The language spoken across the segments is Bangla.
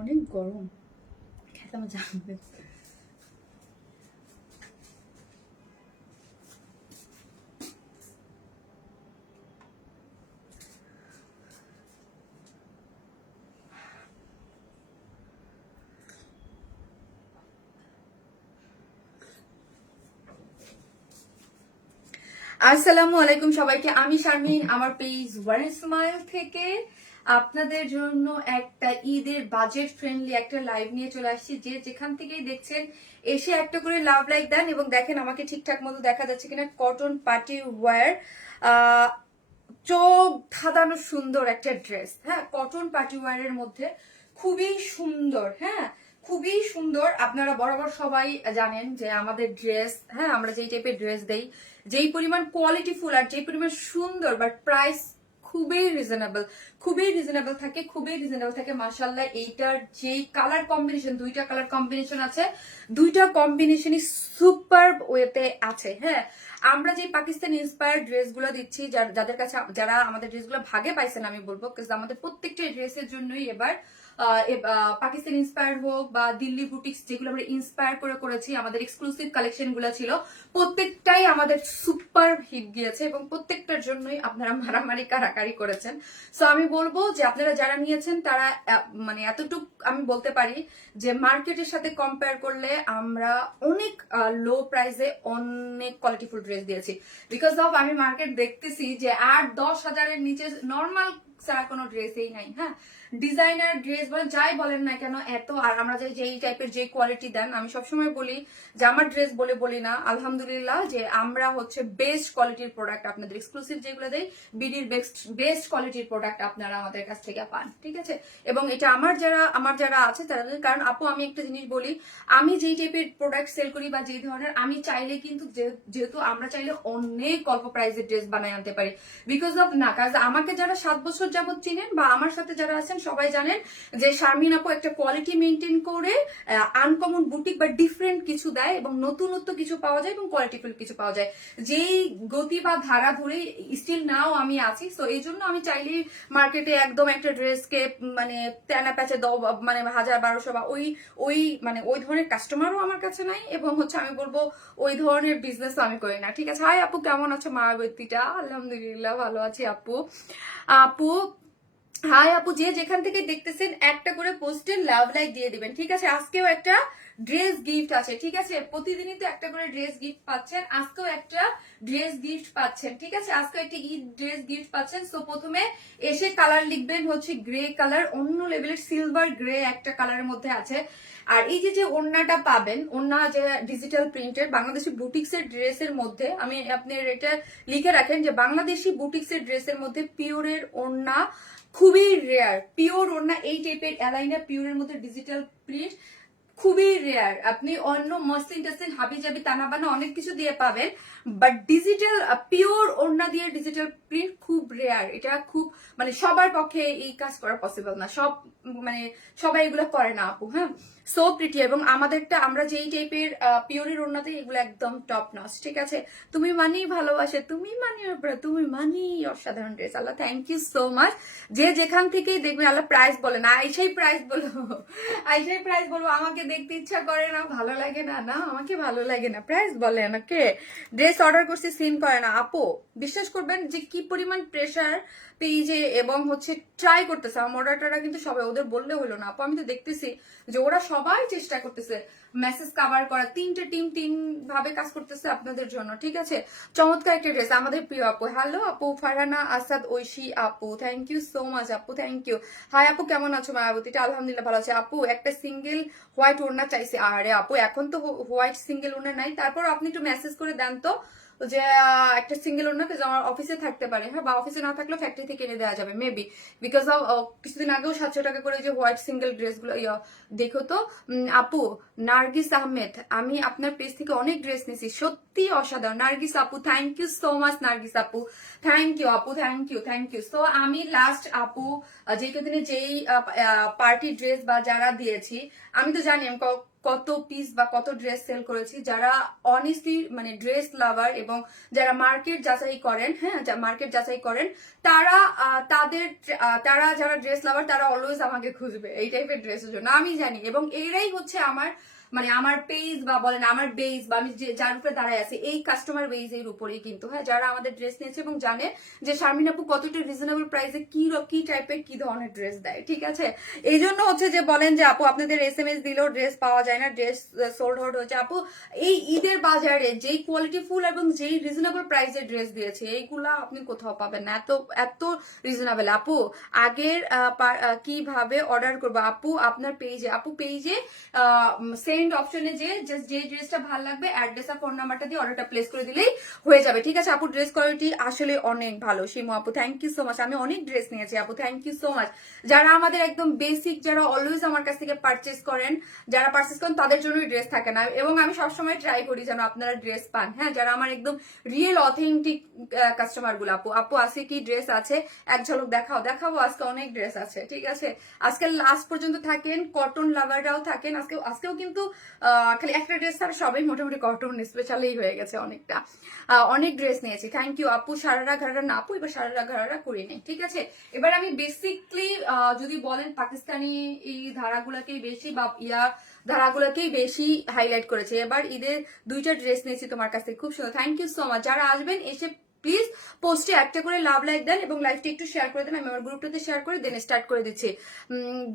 অনেক গরম খেতে আমার জানবে। আসসালামু আলাইকুম সবাইকে, আমি শারমিন আমার পেজ ওয়ারেন স্মাইল থেকে আপনাদের জন্য একটা ঈদের বাজেট ফ্রেন্ডলি একটা লাইভ নিয়ে চলে আসছি। যে যেখান থেকেই দেখছেন এসে একটা করে লাভ লাইক দেন এবং দেখেন আমাকে ঠিকঠাক মতো দেখা যাচ্ছে কিনা। কটন পার্টি ওয়্যার, চোখ ধাঁধানো সুন্দর একটা ড্রেস। হ্যাঁ, কটন পার্টি ওয়্যারের মধ্যে খুবই সুন্দর। হ্যাঁ, খুবই সুন্দর। আপনারা বরাবর সবাই জানেন যে আমাদের ড্রেস, হ্যাঁ, আমরা যেই টাইপের ড্রেস দেই, যেই পরিমাণ কোয়ালিটিফুল আর যেই পরিমাণ সুন্দর, বাট প্রাইস খুবই রিজনেবল থাকে, খুবই রিজনেবল থাকে। মাশাআল্লাহ, এইটার যেই কালার কম্বিনেশন, দুইটা কালার কম্বিনেশন আছে, দুইটা কম্বিনেশনই সুপার ওয়েতে আছে। হ্যাঁ, আমরা যে পাকিস্তান ইন্সপায়ার্ড ড্রেস গুলো দিচ্ছি, যাদের কাছে যারা আমাদের ড্রেসগুলো ভাগে পাইছেন, আমি বলবো কারণ আমাদের প্রত্যেকটা ড্রেসের জন্যই এবার পাকিস্তান ইন্সপায়ার্ড হোক বা দিল্লি বুটিক্স, যেগুলো আমরা ইন্সপায়ার করে করেছি, আমাদের এক্সক্লুসিভ কালেকশন গুলো ছিল, প্রত্যেকটাই আমাদের সুপার হিট গিয়েছে এবং প্রত্যেকটার জন্যই আপনারা মারামারি কারাকারি করেছেন। সো আমি বলবো যে আপনারা যারা নিয়েছেন তারা মানে এতটুক আমি বলতে পারি যে মার্কেটের সাথে কম্পেয়ার করলে আমরা অনেক লো প্রাইসে অনেক কোয়ালিটিফুল ড্রেস দিয়েছি। বিকজ অফ আমি মার্কেট দেখতেছি যে 8-10 হাজারের নিচে নর্মাল ছাড়া কোনো ড্রেসই নাই। হ্যাঁ, ডিজাইনার ড্রেস বলেন যাই বলেন না কেন এত, আর আমরা যেই টাইপের যে কোয়ালিটি দেন, আমি সবসময় বলি যে আমার ড্রেস বলি না, আলহামদুলিল্লাহ যে আমরা হচ্ছে বেস্ট কোয়ালিটির প্রোডাক্ট আপনাদের এক্সক্লুসিভ যেগুলো দেই, বিডির বেস্ট কোয়ালিটির প্রোডাক্ট আপনারা আমাদের কাছ থেকে পান। ঠিক আছে, এবং এটা আমার যারা আছে তারা, কারণ আপু আমি একটা জিনিস বলি, আমি যেই টাইপের প্রোডাক্ট সেল করি বা যেই ধরনের, আমি চাইলে কিন্তু যেহেতু আমরা চাইলে অনেক অল্প প্রাইসের ড্রেস বানাই আনতে পারি। বিকজ অফ না, কাজ আমাকে যারা 7 বছর যাবত চিনেন বা আমার সাথে যারা আছেন সবাই জানেন যে শারমিন আপু একটা কোয়ালিটি মেনটেন করে আনকমন বুটিক বা ডিফারেন্ট কিছু দেয় এবং নতুনত্ব কিছু পাওয়া যায় এবং কোয়ালিটিফুল কিছু পাওয়া যায়, যেই গতি বা ধারা ধরে স্টিল নাও আমি আছি। সো এই জন্য আমি চাইলেই মার্কেটে একদম একটা ড্রেসকে মানে তেনা প্যাচে মানে 1000-1200 বা ওই মানে ওই ধরনের কাস্টমারও আমার কাছে নাই এবং হচ্ছে আমি বলবো ওই ধরনের বিজনেসও আমি করি না। ঠিক আছে, হাই আপু, কেমন আছো? মায়াবতীটা আলহামদুলিল্লাহ ভালো আছি আপু। আপু হাই আপু, যে যেখান থেকে দেখতেছেন একটা করে পোস্টে লাভ লাইক দিয়ে দিবেন। ঠিক আছে, আজকেও একটা ড্রেস গিফট আছে। ঠিক আছে, প্রতিদিনই তো একটা করে ড্রেস গিফট পাচ্ছেন, আজকেও একটা ড্রেস গিফট পাচ্ছেন। ঠিক আছে, আজকে একটা ঈদ ড্রেস গিফট পাচ্ছেন। সো প্রথমে এসে কালার লিখবেন হচ্ছে গ্রে কালার, অন্য লেভেলের সিলভার গ্রে একটা কালারের মধ্যে আছে। আর এই যে ওড়নাটা পাবেন, ওড়না যে ডিজিটাল প্রিন্টের বাংলাদেশি বুটিক্সের ড্রেসের মধ্যে, আমি আপনার এটা লিখে রাখেন যে বাংলাদেশি বুটিক্সের ড্রেসের মধ্যে পিওরের ওড়না খুবই রেয়ার। পিওর ওড়না এই টাইপের অ্যালাইনা পিওরের মধ্যে ডিজিটাল প্রিন্ট খুবই রেয়ার। আপনি অন্য মসলিন টাসলিন হাবি জাবি তানাবানা অনেক কিছু দিয়ে পাবেন, বাট ডিজিটাল পিওর ওড়না দিয়ে ডিজিটাল প্রিন্ট খুব রেয়ার। এটা খুব মানে সবার পক্ষে এই কাজ করা পসিবল না, মানে সবাই এগুলো করে না আপু। হ্যাঁ, সো প্রিটি, এবং আমাদেরটা আমরা যেই টাইপের পিওরের ওড়নাতে এগুলো একদম টপ নচ। ঠিক আছে, তুমি মানেই ভালোবাসে, তুমি মানি তুমি মানি অসাধারণ ড্রেস। আল্লাহ থ্যাংক ইউ সো মাচ। যে যেখান থেকেই দেখবে আল্লাহ প্রাইস বলে না, আইসাই প্রাইস বলো, আইসাই প্রাইস বলবো। আমাকে দেখতে ইচ্ছা করে না, ভালো লাগে না, না আমাকে ভালো লাগে না, প্রাইস বলে না কে। ড্রেস অর্ডার করছি সিন করে না আপু। বিশ্বাস করবেন যে কি পরিমাণ প্রেশার পেজে এবং হচ্ছে ট্রাই করতেছে আমার অর্ডারটা, কিন্তু সবাই ওদের বললে হলো না আপু। আমি তো দেখতেছি যে ওরা সবাই চেষ্টা করতেছে মেসেজ কভার করা, তিনটে টিম 3 ভাবে কাজ করতেছে আপনাদের জন্য। ঠিক আছে, চমৎকার একটা ড্রেস আমাদের প্রিয় আপু। হ্যালো আপু, ফারহানা আসাদ ঐশী আপু, থ্যাংক ইউ সো মাচ আপু, থ্যাংক ইউ। হাই আপু, কেমন আছো? মায়াবতীটা আলহামদুলিল্লাহ ভালো আছে আপু। একটা সিঙ্গেল হোয়াইট ওড়না চাইছে। আরে আপু, এখন তো হোয়াইট সিঙ্গেল ওড়না নাই, তারপর আপনি একটু মেসেজ করে দেন তো যে একটা সিঙ্গেল ওড়না আমার অফিসে থাকতে পারে। হ্যাঁ, বা অফিসে না থাকলেও ফ্যাক্টরি থেকে এনে দেওয়া যাবে মেবি। বিকজ অফ কিছুদিন আগেও 700 টাকা করে যে হোয়াইট সিঙ্গেল ড্রেসগুলো দেখো তো। আপু নার্গিস আহমেদ, আমি আপনার পেজ থেকে অনেক ড্রেস নিয়েছি, সত্যি অসাধারণ। নার্গিস আপু, thank you so much. Nargis আপু, থ্যাংক ইউ আপু, thank you, thank you. So আমি লাস্ট আপু যে কদিনে যেই পার্টি ড্রেস বা যারা দিয়েছি, আমি তো জানি কত পিস বা কত ড্রেস সেল করেছি। যারা অনেস্টলি মানে ড্রেস লাভার এবং যারা মার্কেট যাচাই করেন, হ্যাঁ মার্কেট যাচাই করেন, তারা তারা যারা ড্রেস লাভার তারা অলওয়েজ আমাকে খুঁজবে এই টাইপের ড্রেসের জন্য, আমি জানি। এবং এরাই হচ্ছে আমার মানে আমার পেজ বা বলেন আমার বেস বা আমি যার উপরে দাঁড়ায় আছি এই কাস্টমার বেস এর উপরেই কিন্তু, হ্যাঁ যারা আমাদের ড্রেস নিয়েছে এবং জানে যে শারমিন আপু কতটা রিজনেবল প্রাইসে কি টাইপের কি ধরনের ড্রেস দেয়, ঠিক আছে। এই জন্য হচ্ছে যে বলেন যে আপু আপনাদের SMS দিলেও ড্রেস পাওয়া যায় না, ড্রেস সোল্ড আউট হচ্ছে। আপু এই ঈদের বাজারে যেই কোয়ালিটি ফুল এবং যেই রিজনেবল প্রাইসের ড্রেস দিয়েছে এইগুলা আপনি কোথাও পাবেন না, এত এত রিজনেবল। আপু আগের কিভাবে অর্ডার করবো আপু আপনার পেজে? আপু পেজে সেন্ড অপশনে যে ড্রেসটা ভালো লাগবে অ্যাড্রেস আর ফোন নাম্বারটা দিয়ে অর্ডারটা প্লেস করে দিলেই হয়ে যাবে, ঠিক আছে। আপু ড্রেস কোয়ালিটি আসলে অনেক ভালো। শিমু আপু থ্যাংক ইউ সো মাচ, আমি অনেক ড্রেস নিয়েছি আপু, থ্যাংক ইউ সো মাচ। যারা আমাদের একদম বেসিক, যারা অলওয়েজ আমার কাছ থেকে পারচেস করেন, যারা পারচেস করেন তাদের জন্যই ড্রেস থাকে না, এবং আমি সবসময় ট্রাই করি যেন আপনারা ড্রেস পান, হ্যাঁ যারা আমার একদম রিয়েল অথেন্টিক কাস্টমার গুলো। আপু আজকে কি ড্রেস আছে এক ঝলক দেখাবো আজকে অনেক ড্রেস আছে, ঠিক আছে। আজকে লাস্ট পর্যন্ত থাকেন, কটন লাভাররাও থাকেন। আজকেও কিন্তু খালি একটা ড্রেস ছাড়া সবাই মোটামুটি কটন স্পেশালি হয়ে গেছে অনেকটা, অনেক ড্রেস নিয়েছি। থ্যাংক ইউ আপু। সারারা ঘাড়া না আপু, এবার সারারা ঘাড়া করি নেই, ঠিক আছে। এবার আমি বেসিকলি যদি বলেন পাকিস্তানি এই ধারাগুলোকেই বেশি বা ধারাগুলোকেই বেশি হাইলাইট করেছে। এবার ঈদের 2টা ড্রেস নিয়েছি তোমার কাছ থেকে, খুব সুন্দর। Thank you so much. যারা আসবেন এসে প্লিজ পোস্টে একটা করে লাভ লাইক দেন এবং লাইভটা একটু শেয়ার করে দেন। আমি আমার গ্রুপটাতে শেয়ার করে দেন স্টার্ট করে দিচ্ছি।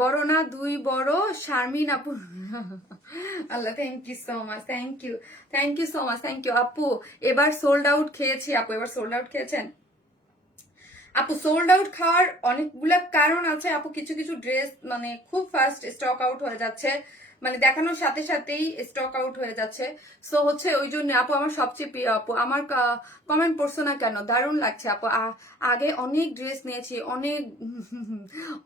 বড় না দুই বড় শারমিন আপু Allah thank you so much, thank you so much, thank you আপু। এবার সোল্ড আউট খেয়েছি আপু, এবার সোল্ড আউট খেয়েছেন আপু? সোল্ড আউট খাওয়ার অনেকগুলা কারণ আছে আপু। কিছু কিছু ড্রেস মানে খুব ফাস্ট স্টক আউট হয়ে যাচ্ছে, মানে দেখানোর সাথে সাথেই স্টক আউট হয়ে যাচ্ছে। সো হচ্ছে ওই জন্য আপু আমার সবচেয়ে প্রিয় আপু। আমার কমেন্ট পড়ছো না কেন? দারুণ লাগছে আপু। আগে অনেক ড্রেস নিয়েছি,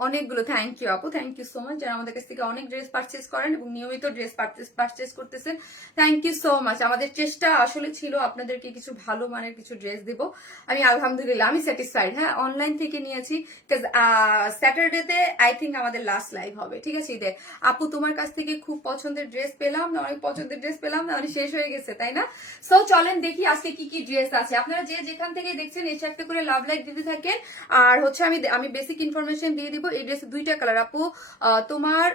অনেকগুলো। থ্যাংক ইউ আপু, থ্যাংক ইউ সো মাচ। যারা আমাদের কাছ থেকে অনেক ড্রেস পারচেস করেন এবং নিয়মিত ড্রেস পারচেস করতেছেন, থ্যাংক ইউ সো মাচ। আমাদের চেষ্টা আসলে ছিল আপনাদেরকে কিছু ভালো মানের কিছু ড্রেস দিব। আমি আলহামদুলিল্লাহ আমি স্যাটিসফাইড। হ্যাঁ অনলাইন থেকে নিয়েছি, স্যাটারডেতে আই থিঙ্ক আমাদের লাস্ট লাইভ হবে, ঠিক আছে ঈদের। আপু তোমার কাছ থেকে খুব পছন্দের ড্রেস পেলাম না, অনেক পছন্দের ড্রেস পেলাম না, মানে শেষ হয়ে গেছে তাই না? সো চলেন দেখি আজকে কি কি ড্রেস আছে। আপনারা যে যেখান থেকে দেখছেন এসে একটা করে লাভ লাইক দিতে থাকেন। আর হচ্ছে আমি বেসিক ইনফরমেশন দিয়ে দিব। এই ড্রেসের 2টা কালার। আপু তোমার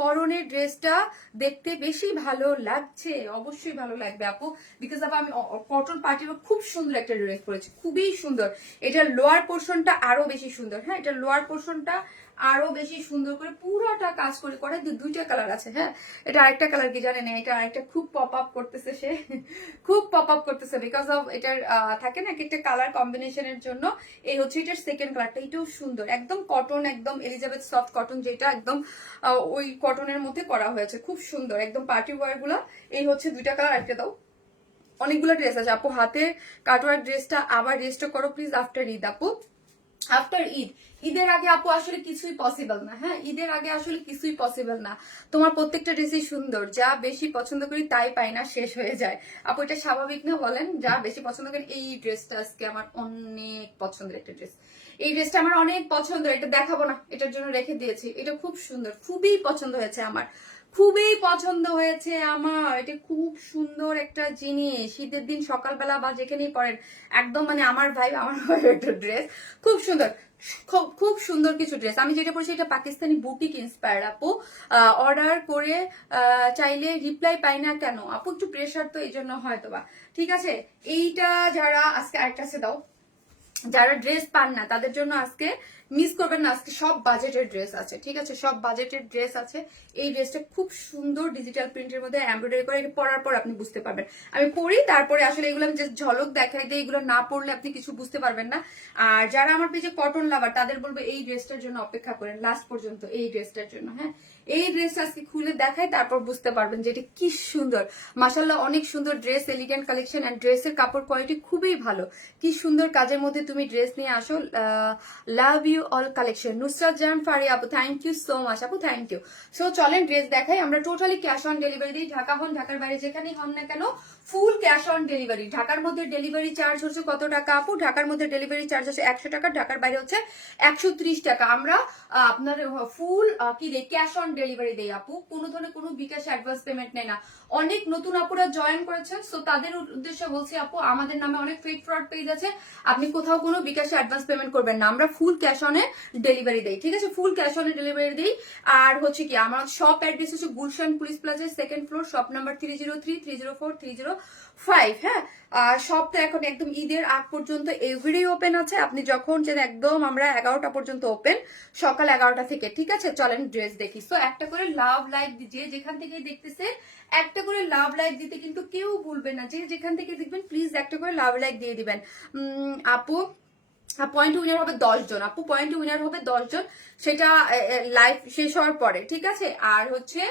পরনের ড্রেসটা দেখতে বেশি ভালো লাগছে, অবশ্যই ভালো লাগবে আপু, বিকজ আমি কটন পার্টির খুব সুন্দর একটা ড্রেস পরেছি, খুবই সুন্দর। এটার লোয়ার পোর্শনটা আরো বেশি সুন্দর, হ্যাঁ এটার লোয়ার পোর্শনটা আরো বেশি সুন্দর করে পুরোটা কাজ করে 2টা কালার আছে। হ্যাঁ এটা আরেকটা কালার কি জানেন, এটা আরেকটা খুব পপ আপ করতেছে, সে খুব পপ আপ করতেছে বিকজ অফ এটার থাকে না একটা কালার কম্বিনেশনের জন্য। এই হচ্ছে এটার সেকেন্ড কালারটা, এটাও সুন্দর, একদম কটন, একদম এলিজাবেথ সফট কটন, যেটা একদম ওই কটনের মধ্যে করা হয়েছে, খুব সুন্দর একদম পার্টি ওয়ার গুলা। এই হচ্ছে 2টা কালার। আটকে দাও, অনেকগুলো ড্রেস আছে আপু। হাতে কাটওয়ার ড্রেসটা আবার রেজিস্টার করো প্লিজ আফটার ঈদ আপু, আফটার ঈদ। ঈদের আগে আপু আসলে কিছুই পসিবল না, হ্যাঁ ঈদের আগে আসলে কিছুই পসিবল না। তোমার প্রত্যেকটা ড্রেসই সুন্দর, যা বেশি পছন্দ করি তাই পাই না, শেষ হয়ে যায়। আপু এটা স্বাভাবিক না বলেন? যা বেশি পছন্দ করি। এই ড্রেসটা আজকে আমার অনেক পছন্দের একটা ড্রেস, এই ড্রেসটা আমার অনেক পছন্দ, এটা দেখাবো না এটার জন্য রেখে দিয়েছি। এটা খুব সুন্দর, খুবই পছন্দ হয়েছে আমার, খুবই পছন্দ হয়েছে আমার। এটা খুব সুন্দর একটা জিনিস, শীতের দিন সকালবেলা বা যেখানেই পরেন একদম মানে আমার ভাইব, আমার একটা ড্রেস, খুব সুন্দর, খুব সুন্দর কিছু ড্রেস। আমি যেটা পড়ছি এটা পাকিস্তানি বুটিক ইন্সপায়ার্ড আপু। অর্ডার করে চাইলে রিপ্লাই পাই না কেন আপু? একটু প্রেশার তো এই জন্য হয়তো বা, ঠিক আছে। এইটা যারা আজকে আরেকটা দাও, যারা ড্রেস পান না তাদের জন্য আজকে মিস করবেন না, আজকে সব বাজেটের ড্রেস আছে, ঠিক আছে সব বাজেটের ড্রেস আছে। এই ড্রেসটা খুব সুন্দর ডিজিটাল প্রিন্টের মধ্যে এমব্রয়ডারি করে, এটা পরার পর আপনি বুঝতে পারবেন। আমি পরি তারপরে আসলে এগুলো আমি যে ঝলক দেখাই দিই, এগুলো না পড়লে আপনি কিছু বুঝতে পারবেন না। আর যারা আমার পেজে কটন লাভার তাদের বলবো এই ড্রেসটার জন্য অপেক্ষা করেন লাস্ট পর্যন্ত, এই ড্রেসটার জন্য। হ্যাঁ এই ড্রেসটা আজকে খুলে দেখাই, তারপর বুঝতে পারবেন যে এটা কি সুন্দর। মাশাআল্লাহ অনেক সুন্দর ড্রেস, এলিগেন্ট কালেকশন, এন্ড ড্রেসের কাপড় কোয়ালিটি খুবই ভালো। কি সুন্দর কাজের মধ্যে তুমি ড্রেস নিয়ে আসো। Love you all collection. Nusrat Jahan Fari আপু থ্যাংক ইউ সো মাচ আপু, থ্যাংক ইউ। সো চলেন ড্রেস দেখাই। আমরা টোটালি ক্যাশ অন ডেলিভারি দিই, ঢাকা হন ঢাকার বাইরে যেখানেই হন না কেন ফুল ক্যাশ অন ডেলিভারি। ঢাকার মধ্যে ডেলিভারি চার্জ হচ্ছে কত টাকা আপু? ঢাকার মধ্যে ডেলিভারি চার্জ হচ্ছে 100 টাকা, ঢাকার বাইরে হচ্ছে 130 টাকা। আমরা আপনার ফুল কি দেই, ক্যাশ অন ডেলিভারি দেই আপু, কোনো ধরনের কোনো বিকাশ অ্যাডভান্স পেমেন্ট নেই না। অনেক নতুন আপুরা জয়েন করেছেন, সো তাদের উদ্দেশ্যে বলছি আপু, আমাদের নামে অনেক ফেক ফ্রড পেজ আছে, আপনি কোথাও কোনো বিকাশে অ্যাডভান্স পেমেন্ট করবেন না, আমরা ফুল ক্যাশ অনে ডেলিভারি দেই, ঠিক আছে? ফুল ক্যাশ অনে ডেলিভারি দিই। আর হচ্ছে কি, আমার শপ অ্যাড্রেস হচ্ছে গুলশান পুলিশ প্লাজার 2nd ফ্লোর, শপ নাম্বার 303, 304, 305। হ্যাঁ, আর শপটা এখন একদম ঈদের আগ পর্যন্ত এভরিডে ওপেন আছে। আপনি যখন যেন একদম, আমরা 11টা পর্যন্ত ওপেন, সকাল 11টা থেকে, ঠিক আছে? চলেন ড্রেস দেখি। তো একটা করে লাভ লাইক দিয়ে যেখান থেকে দেখতেছে একটা করে লাভ লাইক দিতে কিন্তু কেউ ভুলবেন না, যে যেখান থেকে দেখবেন প্লিজ একটা করে লাভ লাইক দিয়ে দিবেন। আপু পয়েন্ট উইনার হবে 10 জন আপু, পয়েন্ট উইনার হবে 10 জন, সেটা লাইভ শেষ হওয়ার পরে, ঠিক আছে? আর হচ্ছে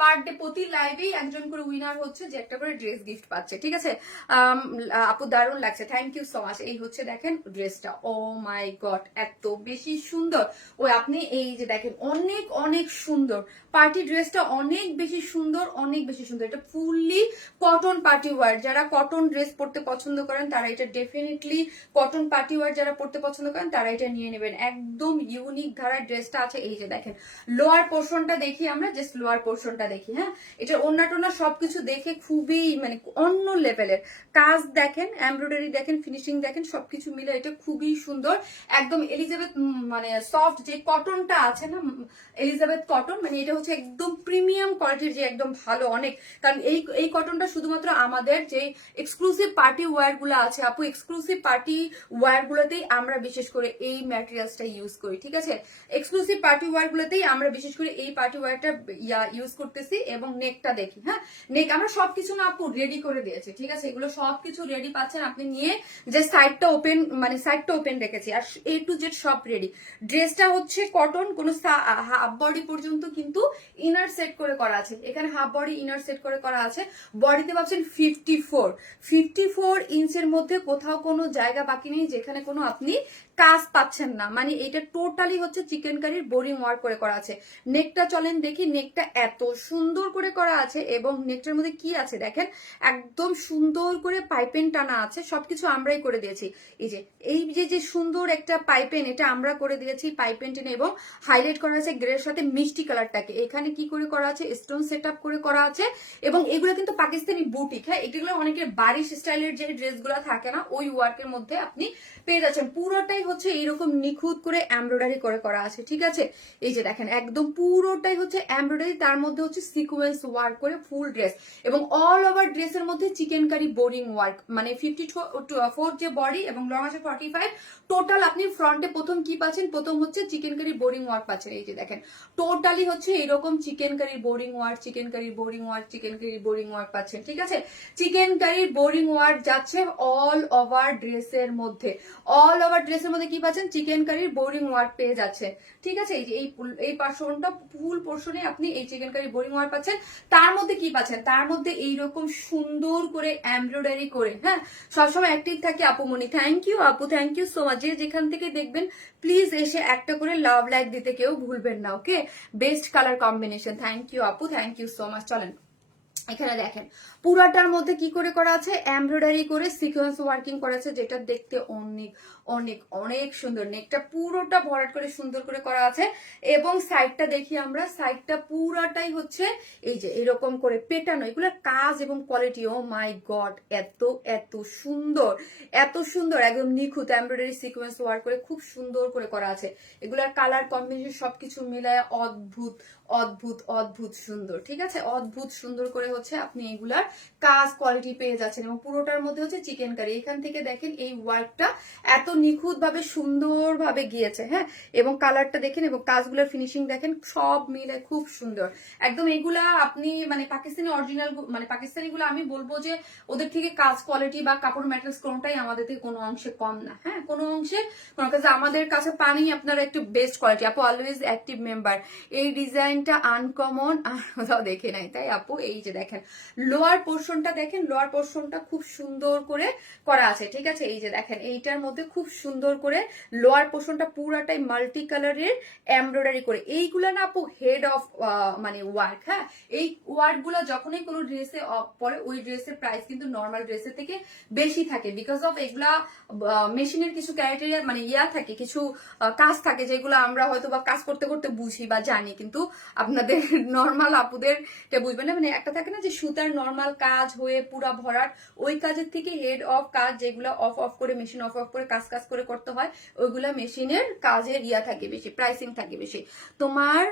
পার ডে প্রতি লাইভেই একজন করে উইনার হচ্ছে, যে একটা করে ড্রেস গিফট পাচ্ছে, ঠিক আছে? আপু দারুণ লাগছে, থ্যাংক ইউ সো মাচ। এই হচ্ছে দেখেন ড্রেসটা, ও মাই গড এত বেশি সুন্দর। ওই আপনি এই যে দেখেন, অনেক অনেক সুন্দর পার্টি ড্রেসটা, অনেক বেশি সুন্দর, অনেক বেশি সুন্দর। এটা ফুললি কটন পার্টি ওয়ার, যারা কটন ড্রেস পরতে পছন্দ করেন তারা এটা ডেফিনেটলি, কটন পার্টি ওয়ার যারা পরতে পছন্দ করেন তারা এটা নিয়ে নেবেন। একদম ইউনিক ধারার ড্রেসটা আছে। এই যে দেখেন লোয়ার পোর্শনটা দেখি আমরা, জাস্ট লোয়ার পোর্শনটা দেখি। হ্যাঁ, এটা ওন্না টোনা সবকিছু দেখে খুবই মানে অন্য লেভেলের কাজ দেখেন, এমব্রয়ডারি দেখেন, ফিনিশিং দেখেন, সবকিছু মিলে এটা খুবই সুন্দর। একদম এলিজাবেথ মানে সফট যে কটনটা আছে না, এলিজাবেথ কটন, মানে এটা হচ্ছে একদম প্রিমিয়াম কোয়ালিটির, যে একদম ভালো অনেক। কারণ এই কটনটা শুধুমাত্র আমাদের যে এক্সক্লুসিভ পার্টি ওয়্যার গুলো আছে আপু, এক্সক্লুসিভ পার্টি ওয়্যার গুলোতেই আমরা বিশেষ করে এই ম্যাটেরিয়ালসটা ইউজ করি, ঠিক আছে? এক্সক্লুসিভ পার্টি ওয়্যার গুলোতেই আমরা বিশেষ করে এই পার্টি ওয়্যারটা ইউজ করতেছি। এবং নেকটা দেখি, হ্যাঁ, নেক আমরা সবকিছু না আপু রেডি করে দিয়েছি, ঠিক আছে? এগুলো সবকিছু রেডি পাচ্ছেন আপনি নিয়ে, যে সাইডটা ওপেন, মানে সাইডটা ওপেন রেখেছি, আর A to Z সব রেডি। ড্রেসটা হচ্ছে কটন, কোনো হাফ বডি পর্যন্ত কিন্তু ইনার সেট করে করা আছে, এখানে হাফ বডি ইনার সেট করে করা আছে। বডিতে পাচ্ছেন 54 ইঞ্চের মধ্যে, কোথাও কোনো জায়গা বাকি নেই যেখানে কোনো আপনি কাজ পাচ্ছেন না, মানে এটা টোটালি হচ্ছে চিকেন কারির বোরিং ওয়ার্ক করে করা আছে। নেকটা চলেন দেখি, নেকটা এত সুন্দর করে করা আছে, এবং নেকটার মধ্যে কি আছে দেখেন, একদম সুন্দর করে পাইপেন টানা আছে, সবকিছু আমরাই করে দিয়েছি। এই যে সুন্দর একটা পাইপেন, এটা আমরা করে দিয়েছি পাইপেন টেনে, এবং হাইলাইট করা আছে গ্রের সাথে মিষ্টি কালারটাকে। এখানে কি করে করা আছে, স্টোন সেট আপ করে করা আছে। এবং এগুলো কিন্তু পাকিস্তানি বুটিক, হ্যাঁ, এগুলো অনেকের বারিশ স্টাইলের যে ড্রেসগুলো থাকে না, ওই ওয়ার্কের মধ্যে আপনি পেয়ে যাচ্ছেন। পুরোটাই হচ্ছে এইরকম নিখুঁত করে এমব্রয়ডারি করে করা আছে, ঠিক আছে? এই যে দেখেন একদম পুরোটাই হচ্ছে এমব্রয়ডারি, তার মধ্যে হচ্ছে সিকোয়েন্স ওয়ার্ক করে ফুল ড্রেস, এবং অল ওভার ড্রেসের মধ্যে চিকেন কারি বোরিং ওয়ার্ক, মানে 54 যে বডি এবং লং আছে 45। টোটাল আপনি ফ্রন্টে প্রথম কি পাচ্ছেন, প্রথম হচ্ছে চিকেন কারি বোরিং ওয়ার্ক পাচ্ছেন। এই যে দেখেন টোটালি হচ্ছে এরকম চিকেন কারির বোরিং ওয়ার্ক, চিকেন কারির বোরিং ওয়ার্ক, চিকেন কারির বোরিং ওয়ার্ক পাচ্ছেন, ঠিক আছে? চিকেন কারির বোরিং ওয়ার্ক যাচ্ছে অল ওভার ড্রেসের মধ্যে, অল ওভার ড্রেসের মধ্যে কি পাচ্ছেন, চিকেন কারির বোরিং ওয়ার্ক পেয়ে যাচ্ছে, ঠিক আছে? এই যে এই পার্সনটা ফুল পোর্শনে আপনি এই চিকেন কারি বোরিং ওয়ার্ক পাচ্ছেন। তার মধ্যে কি পাচ্ছেন, তার মধ্যে এইরকম সুন্দর করে এমব্রয়ডারি করে, হ্যাঁ, সবসময় অ্যাক্টিভ থাকে আপুমনি। থ্যাংক ইউ আপু, থ্যাংক ইউ সো মাচ। যে যেখান থেকে দেখবেন প্লিজ এসে একটা করে লাভ লাইক দিতে কেউ ভুলবেন না, okay? Best colour combination, thank you আপু, থ্যাংক ইউ সো মাচ। চলেন এখানে দেখেন পুরাটার মধ্যে কি করে করা আছে, এমব্রয়ডারি করে সিকোয়েন্স ওয়ার্কিং করা আছে, যেটা দেখতে অনেক অনেক অনেক সুন্দর। নেকটা পুরোটা ভরাট করে সুন্দর করে করা আছে, এবং সাইডটা দেখি আমরা, সাইডটা পুরাটাই হচ্ছে এই যে এরকম করে পেটানো, এগুলোর কাজ এবং কোয়ালিটি, ও মাই গড এত এত সুন্দর, এত সুন্দর, একদম নিখুঁত এমব্রয়ডারি সিকোয়েন্স ওয়ার্ক করে খুব সুন্দর করে করা আছে। এগুলার কালার কম্বিনেশন সবকিছু মিলায় অদ্ভুত অদ্ভুত অদ্ভুত সুন্দর, ঠিক আছে? অদ্ভুত সুন্দর করে হচ্ছে আপনি এগুলার কাজ কোয়ালিটি পেয়ে যাচ্ছেন, এবং পুরোটার মধ্যে হচ্ছে চিকেন কারি। এখান থেকে দেখেন এই ওয়ার্কটা এত নিখুঁত ভাবে সুন্দর ভাবে গিয়েছে, হ্যাঁ, এবং কালারটা দেখেন এবং কাজগুলোর ফিনিশিং দেখেন, সব মিলে খুব সুন্দর একদম। এগুলা আপনি মানে পাকিস্তানি অরিজিনাল, মানে পাকিস্তানি গুলো আমি বলবো যে ওদের থেকে কাজ কোয়ালিটি বা কাপড় ম্যাটেরিয়ালস কোনোটাই আমাদের থেকে কোনো অংশে কম না, হ্যাঁ, কোনো অংশে কোনো কাছে আমাদের কাছে পানি আপনারা একটু বেস্ট কোয়ালিটি। আপু অলওয়েজ অ্যাক্টিভ মেম্বার, এই ডিজাইনটা আনকমন আর কোথাও দেখে নাই, তাই আপু? এই যে দেখেন লোয়ার পোর্শনটা দেখেন, লোয়ার পোর্শনটা খুব সুন্দর করে করা আছে, ঠিক আছে। এই যে দেখেন এইটার মধ্যে খুব সুন্দর করে লোয়ার পোর্শনটা পুরাটাই মাল্টি কালারের এমব্রয়ডারি করে। এইগুলা না আপু হেড অফ মানে ওয়ার্ক। হ্যাঁ, এই ওয়ার্ক গুলা যখনই কোনো ড্রেসে পরে ওই ড্রেসের প্রাইস কিন্তু নর্মাল ড্রেসের থেকে বেশি থাকে, বিকজ অফ এগুলা মেশিনের কিছু ক্রাইটেরিয়া মানে থাকে, কিছু কাজ থাকে যেগুলো আমরা হয়তো বা কাজ করতে করতে বুঝি বা জানি, কিন্তু আপনাদের নর্মাল আপুদের বুঝবেন না। মানে একটা থাকে না যে সুতার নর্মাল কাজ হয়ে পুরা ভরার, ওই কাজের থেকে হেড অফ কাজ যেগুলো অফ অফ করে মেশিন অফ অফ করে কাজ কাজ করে করতে হয়, ওইগুলা মেশিনের কাজের থাকে বেশি, প্রাইসিং থাকে বেশি। তোমার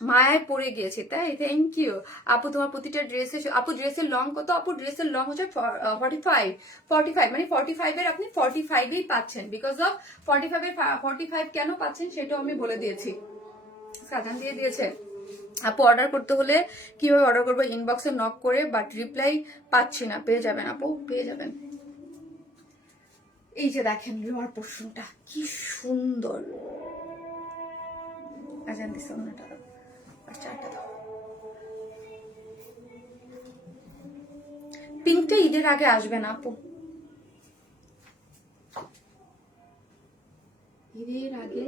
মায়ায় পড়ে গিয়েছে, তাই থ্যাংক ইউ আপু। তোমার প্রতিটা ড্রেসে, আপু ড্রেসের লং কত? আপু ড্রেসের লং হচ্ছে 45 মানে 45 এর আপনি 45ই পাচ্ছেন, বিকজ অফ 45 এর 45 কেন পাচ্ছেন সেটাও আমি বলে দিয়েছি, সাজান দিয়ে দিয়েছে। আপু অর্ডার করতে হলে কিভাবে অর্ডার করবো? ইনবক্সে নক করে, বাট রিপ্লাই পাচ্ছি না। পেয়ে যাবেন আপু, পেয়ে যাবেন। এই যে দেখেন লোয়ার পোর্শনটা কি সুন্দর, আজান দিছে ওনাটা আর চারটা দাও। পিঙ্কটা ঈদের আগে আসবে না আপু, ঈদের আগে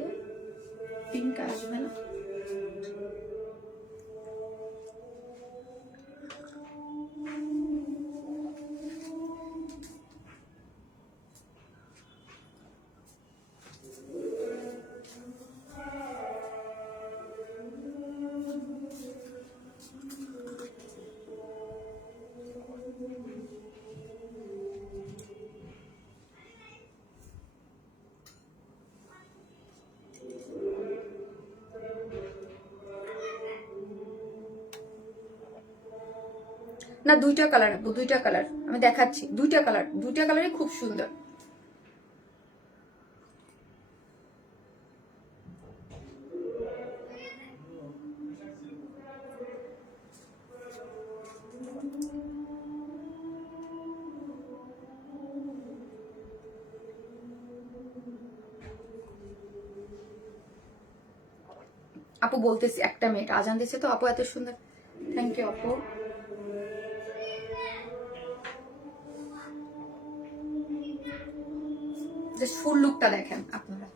পিঙ্ক আসবে না। না দুইটা কালার আপু, দুইটা কালার আমি দেখাচ্ছি, দুইটা কালার, দুইটা কালারই খুব সুন্দর। আপু বলতেছি একটা মিনিট, আজান দিচ্ছে তো আপু, এত সুন্দর, থ্যাংক ইউ আপু। জাস্ট ফুল লুকটা দেখেন আপনারা।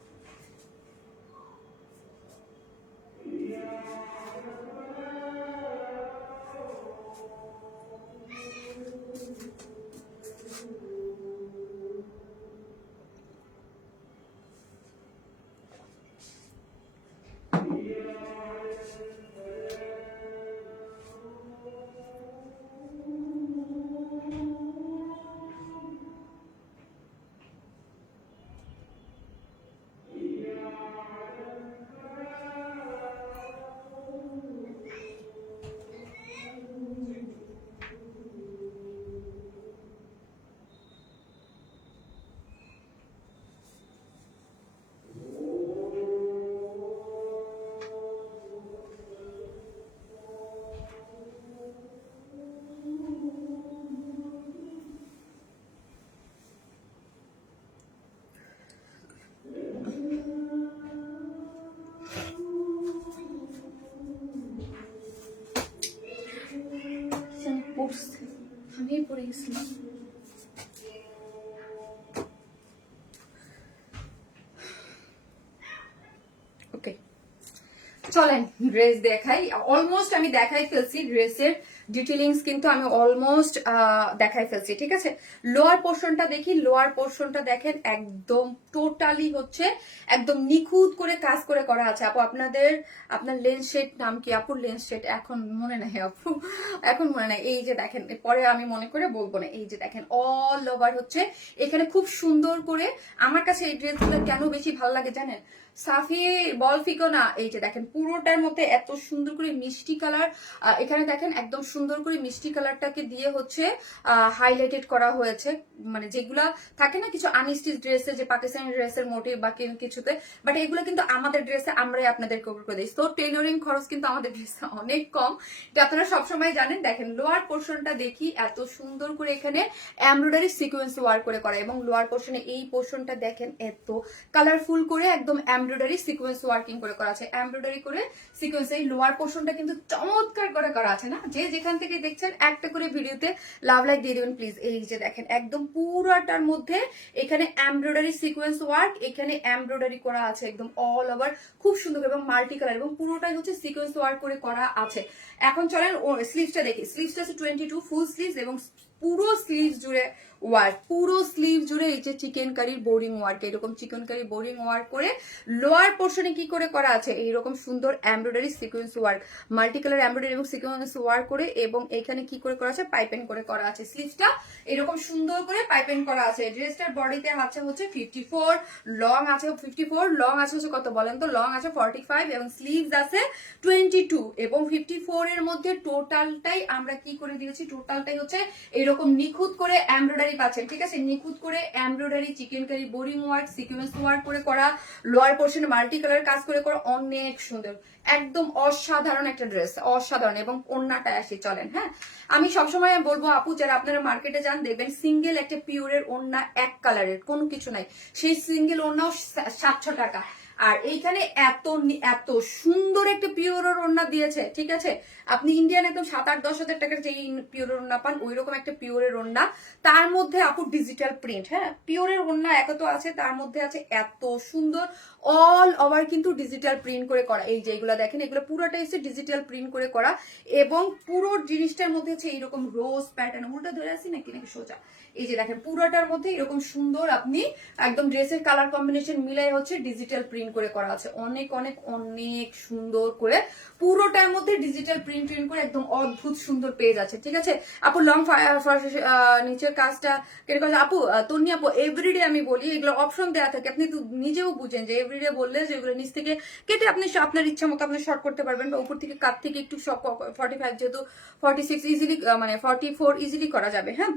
আমি পড়ে গেছিলাম। ওকে চলেন ড্রেস দেখাই, অলমোস্ট আমি দেখাই ফেলছি ড্রেসের ডিটেলিংস, কিন্তু আমি অলমোস্ট দেখাই ফেলছি, ঠিক আছে। লোয়ার পোর্শনটা দেখি, লোয়ার পোর্শনটা দেখেন একদম টোটালি হচ্ছে একদম নিখুঁত করে কাজ করে করা আছে। আপু আপনার লেন্স শেড নাম কি আপু? লেন্স শেড এখন মনে নাই আপু, এখন মনে নাই। এই যে দেখেন, পরে আমি মনে করে বলবো না। এই যে দেখেন অল ওভার হচ্ছে এখানে খুব সুন্দর করে। আমার কাছে এই ড্রেসগুলো কেন বেশি ভালো লাগে জানেন? সাফি বল ফিকো না, এই যে দেখেন পুরোটার মধ্যে এত সুন্দর করে মিষ্টি কালার, এখানে দেখেন একদম সুন্দর করে মিষ্টি কালারটাকে দিয়ে হচ্ছে হাইলাইটেড করা হয়েছে। মানে যেগুলা থাকে না কিছু আনস্টিচ ড্রেসে, যে পাকিস্তানি ড্রেসের মোটিভ বা কিছুতে, বাট এগুলো কিন্তু আমাদের ড্রেসে আমরাই আপনাদেরকে করে দিই। তো টেইলরিং খরচ কিন্তু আমাদের ড্রেসে অনেক কম, এটা আপনারা সবসময় জানেন। দেখেন লোয়ার পোর্শনটা দেখি, এত সুন্দর করে এখানে এমব্রয়ডারি সিকোয়েন্স ওয়ার্ক করে করা, এবং লোয়ার পোর্শনে এই পোর্শনটা দেখেন এত কালারফুল করে একদম এমব্রয়ডারি সিকোয়েন্স ওয়ার্কিং করে করা আছে, এমব্রয়ডারি করে সিকোয়েন্স। এই লোয়ার পোর্শনটা কিন্তু চমৎকার করে করা আছে না, যে যেখান থেকে দেখছেন একটা করে ভিডিওতে লাভ লাইক দিয়ে দিবেন প্লিজ। এই যে দেখেন একদম পুরোটার মধ্যে এখানে এমব্রয়ডারি সিকোয়েন্স ওয়ার্ক, এখানে এমব্রয়ডারি করা আছে একদম অল ওভার, খুব সুন্দর এবং মাল্টি কালার এবং পুরোটাই হচ্ছে সিকোয়েন্স ওয়ার্ক করে করা আছে। এখন চলেন স্লিভসটা দেখি। স্লিভসটা আছে 22 ফুল স্লিভস এবং পুরো স্লিভ জুড়ে ওয়ার্ক, পুরো স্লিভ জুড়ে এই যে চিকেন কারি বোরিং ওয়ার্ক, এরকম চিকেন কারি বোরিং ওয়ার্ক করে লোয়ার পোর্শনে কি করে করা আছে এইরকম সুন্দর embroidery sequence work, multi colour embroidery এবং সিকোয়েন্স ওয়ার্ক করে, এবং এখানে কি করে করা আছে পাইপিং করে করা আছে। স্লিভসটা এরকম সুন্দর করে পাইপিং করা আছে। ড্রেসটার বডিতে আছে হচ্ছে 54, লং আছে 54, লং আছে হচ্ছে কত বলেন তো, লং আছে 45 এবং স্লিভস আছে 22 এবং 54 এর মধ্যে টোটালটাই আমরা কি করে দিয়েছি, টোটালটাই হচ্ছে এরকম নিখুঁত করে এমব্রয়ডারি পাচ্ছেন, ঠিক আছে, নিখুঁত করে embroidery chikankari boring work sequence work করে করা, লোয়ার পোর্শনে মাল্টি কালার কাজ করে করা, অনেক সুন্দর, একদম অসাধারণ একটা ড্রেস, অসাধারণ। এবং ওড়নাটায় আসি চলেন। হ্যাঁ, আমি সবসময় বলবো আপু যারা আপনারা মার্কেটে যান দেখবেন সিঙ্গেল একটা পিওরের ওড়না এক কালারের কোনো কিছু নাই, সেই সিঙ্গেল ওড়নাও 700 টাকা। আর এইখানে এত এত সুন্দর একটা পিওরের ওড়না দিয়েছে, ঠিক আছে, আপনি ইন্ডিয়ান একদম 7-8-10 হাজার টাকার যে পিওরের ওড়না পান ওইরকম একটা পিওরের ওড়না, তার মধ্যে আপু ডিজিটাল প্রিন্ট। হ্যাঁ, পিওরের ওড়না এক তো আছে, তার মধ্যে আছে এত সুন্দর অল ওভার কিন্তু ডিজিটাল প্রিন্ট করে করা। এই যে এগুলো দেখেন, এগুলো পুরোটাই হচ্ছে ডিজিটাল প্রিন্ট করে করা এবং পুরো জিনিসটার মধ্যে হচ্ছে এইরকম রোজ প্যাটার্ন, উল্টা ধরে আসি নাকি নাকি সোজা, এই যে দেখেন পুরোটার মধ্যে এরকম সুন্দর আপনি একদম ড্রেসের কালার কম্বিনেশন মিলাই হচ্ছে ডিজিটাল প্রিন্ট করে করা আছে, অনেক অনেক অনেক সুন্দর করে পুরোটার মধ্যে ডিজিটাল প্রিন্ট করে একদম অদ্ভুত সুন্দর পেয়ে যাচ্ছে, ঠিক আছে আপু। লং নিচের কাজটা কিরকম আপু, তন্নি আপু, এভরিডে আমি বলি এগুলো অপশন দেওয়া থাকে, আপনি তো নিজেও বুঝেন যে এভরিডে বললে যে এগুলো নিচ থেকে কেটে আপনি আপনার ইচ্ছা মতো আপনি শর্ট করতে পারবেন, বা উপর থেকে কাট থেকে একটু 45 যেহেতু 46 ইজিলি মানে 44 ইজিলি করা যাবে। হ্যাঁ,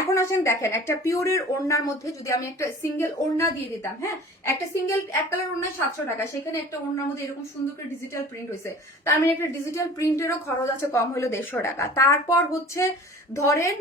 এখন আসেন দেখেন একটা পিওরের ওড়নার মধ্যে যদি আমি একটা সিঙ্গেল ওড়না দিয়ে দিতাম, হ্যাঁ, একটা সিঙ্গেল এক কালার ওড়না 700 টাকা, সেখানে একটা ওড়নার মধ্যে এরকম সুন্দর করে ডিজিটাল প্রিন্ট হয়েছে, তার মানে একটা ডিজিটাল প্রিন্টেরও খরচ আছে কম হলো 150 টাকা। তারপর হচ্ছে ধরেন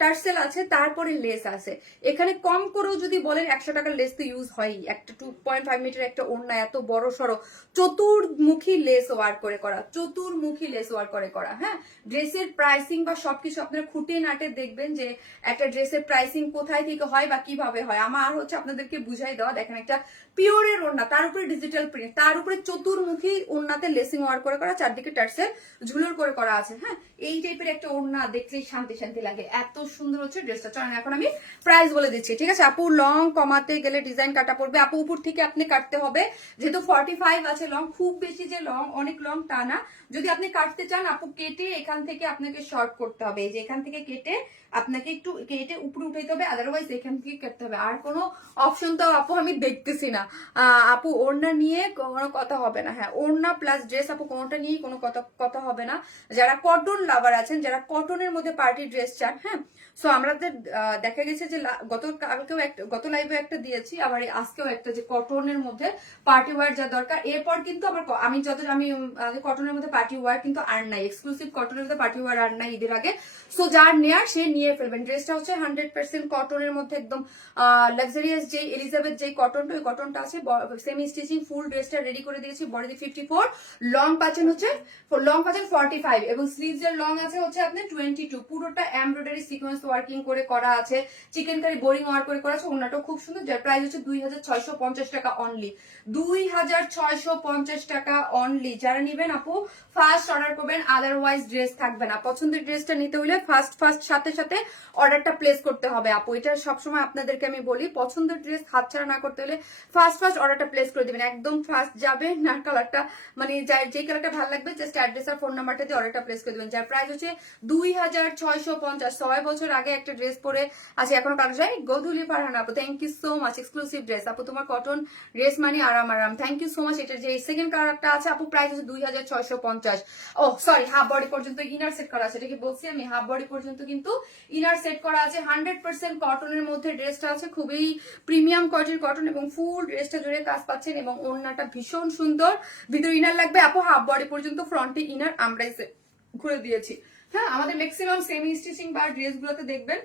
টার্সেল আছে, তারপরে লেস আছে, এখানে কম করেও যদি বলেন 100 টাকার লেস তো ইউজ হয়ই। একটা 2.5 মিটার একটা ওড়না এত বড় সড়ো চতুর্মুখী লেস ওয়ার্ক করে করা, চতুর্মুখী লেস ওয়ার্ক করে করা। হ্যাঁ, ড্রেসের প্রাইসিং বা সবকিছু আপনারা খুঁটে নাটে দেখবেন যে একটা ড্রেসের প্রাইসিং কোথায় থেকে হয় বা কিভাবে হয়। আমার হচ্ছে আপনাদেরকে বুঝাই দেওয়া। দেখেন একটা পিওরের ওড়না, তার উপরে ডিজিটাল প্রিন্ট, তার উপরে চতুর্মুখী ওড়নাতে লেসিং ওয়ার্ক করে করা, চারদিকে টার্সেল ঝুলর করে করা আছে। হ্যাঁ, এই টাইপের একটা ওড়না দেখলেই শান্তি শান্তি লাগে, এত সুন্দর হচ্ছে ড্রেসটা। চলেন এখন আমি প্রাইস বলে দিচ্ছি, ঠিক আছে আপু। লং কমাতে গেলে ডিজাইন কাটা পড়বে আপু, উপর থেকে আপনি কাটতে হবে, যেহেতু 45 আছে লং, খুব বেশি যে লং অনেক লং তা না। যদি আপনি কাটতে চান আপু কেটে এখান থেকে আপনাকে শর্ট করতে হবে, এই যে এখান থেকে কেটে আপনাকে একটু কেটে উপরে উঠাইতে হবে, আদারওয়াইজ এখান থেকে কাটতে হবে। আর কোনো অপশন তো আপু আমি দেখতেছি না আপু, ওড়না নিয়ে কোনো কথা হবে না। হ্যাঁ, ওড়না প্লাস ড্রেস আপু কোনোটা নিয়েই কোনো কথা হবে না। যারা কটন লাভার আছেন, যারা কটনের মধ্যে পার্টি ড্রেস চান, হ্যাঁ, সো আমাদের দেখা গেছে যে গত লাইভে একটা দিয়েছি, আবার আজকেও একটা, যে কটনের মধ্যে পার্টি ওয়ার যা দরকার। এরপর কিন্তু আবার আমি কটনের মধ্যে পার্টি ওয়ার কিন্তু আর নাই, এক্সক্লুসিভ কটনের মধ্যে পার্টি ওয়ার আর নাই ঈদের আগে। সো যার নেয়ার সে নিয়ে ফেলবেন। ড্রেসটা হচ্ছে 100% কটনের মধ্যে, একদম লাক্সারিয়াস যে এলিজাবেথ যে কটনটা, ওই কটনটা আছে, সেমি স্টিচিং ফুল ড্রেসটা রেডি করে দিয়েছি। বডিতে 54, লং পাচ্ছেন 45 এবং স্লিভস এর লং আছে হচ্ছে আপনি 22। পুরোটা এমব্রয়ডারি সিকোয়েন্স ওয়ার্কিং করে করা আছে, চিকেন কারি বোরিং ওয়ার্ক করে করা আছে। ওনাটাও খুব সুন্দর, যার প্রাইস হচ্ছে 2650 টাকা অনলি, 2650 টাকা অনলি। যারা নিবেন আপু ফার্স্ট অর্ডার করবেন, আদারওয়াইজ ড্রেস থাকবে না। পছন্দের ড্রেসটা নিতে হলে ফার্স্ট সাথে সাথে অর্ডারটা প্লেস করতে হবে আপু। এটা সবসময় আপনাদেরকে আমি বলি, পছন্দের ড্রেস হাতছাড়া না করতে হলে ফার্স্ট অর্ডারটা প্লেস করে দিবেন, একদম ফার্স্ট যাবে না। কালারটা মানে যে কালারটা ভালো লাগবে জাস্ট অ্যাড্রেস আর ফোন নাম্বারটা দিয়ে অর্ডারটা প্লেস করে দিবেন। যার প্রাইস হচ্ছে 2650। 6 বছর আগে একটা ড্রেস পরে আছে, এখনো কাটা যায়। গোধুলি ফারহান আপু, thank you so much, exclusive dress আপু, তোমার কটন ড্রেস মানে আরাম, থ্যাংক ইউ সো মাচ। এটা যে সেকেন্ড কালারটা আছে আপু, প্রাইস হচ্ছে 2650। ও সরি, হাফ বডি পর্যন্ত ইনার সেট করা আছে, এটা কি বলছি আমি, হাফ বডি পর্যন্ত কিন্তু ইনার সেট করা আছে। 100% কটনের মধ্যে ড্রেসটা আছে, খুবই প্রিমিয়াম কোয়ালিটির কটন এবং ফুল ড্রেসটা জুড়ে কাজ পাচ্ছেন এবং ওড়নাটা ভীষণ সুন্দর। ভিতরে ইনার লাগবে আপু, হাফ বডি পর্যন্ত ফ্রন্টে ইনার আমরাই ঘুরে দিয়েছি। হ্যাঁ, আমাদের ম্যাক্সিমাম সেমি স্টিচিং বা ড্রেসগুলোতে দেখবেন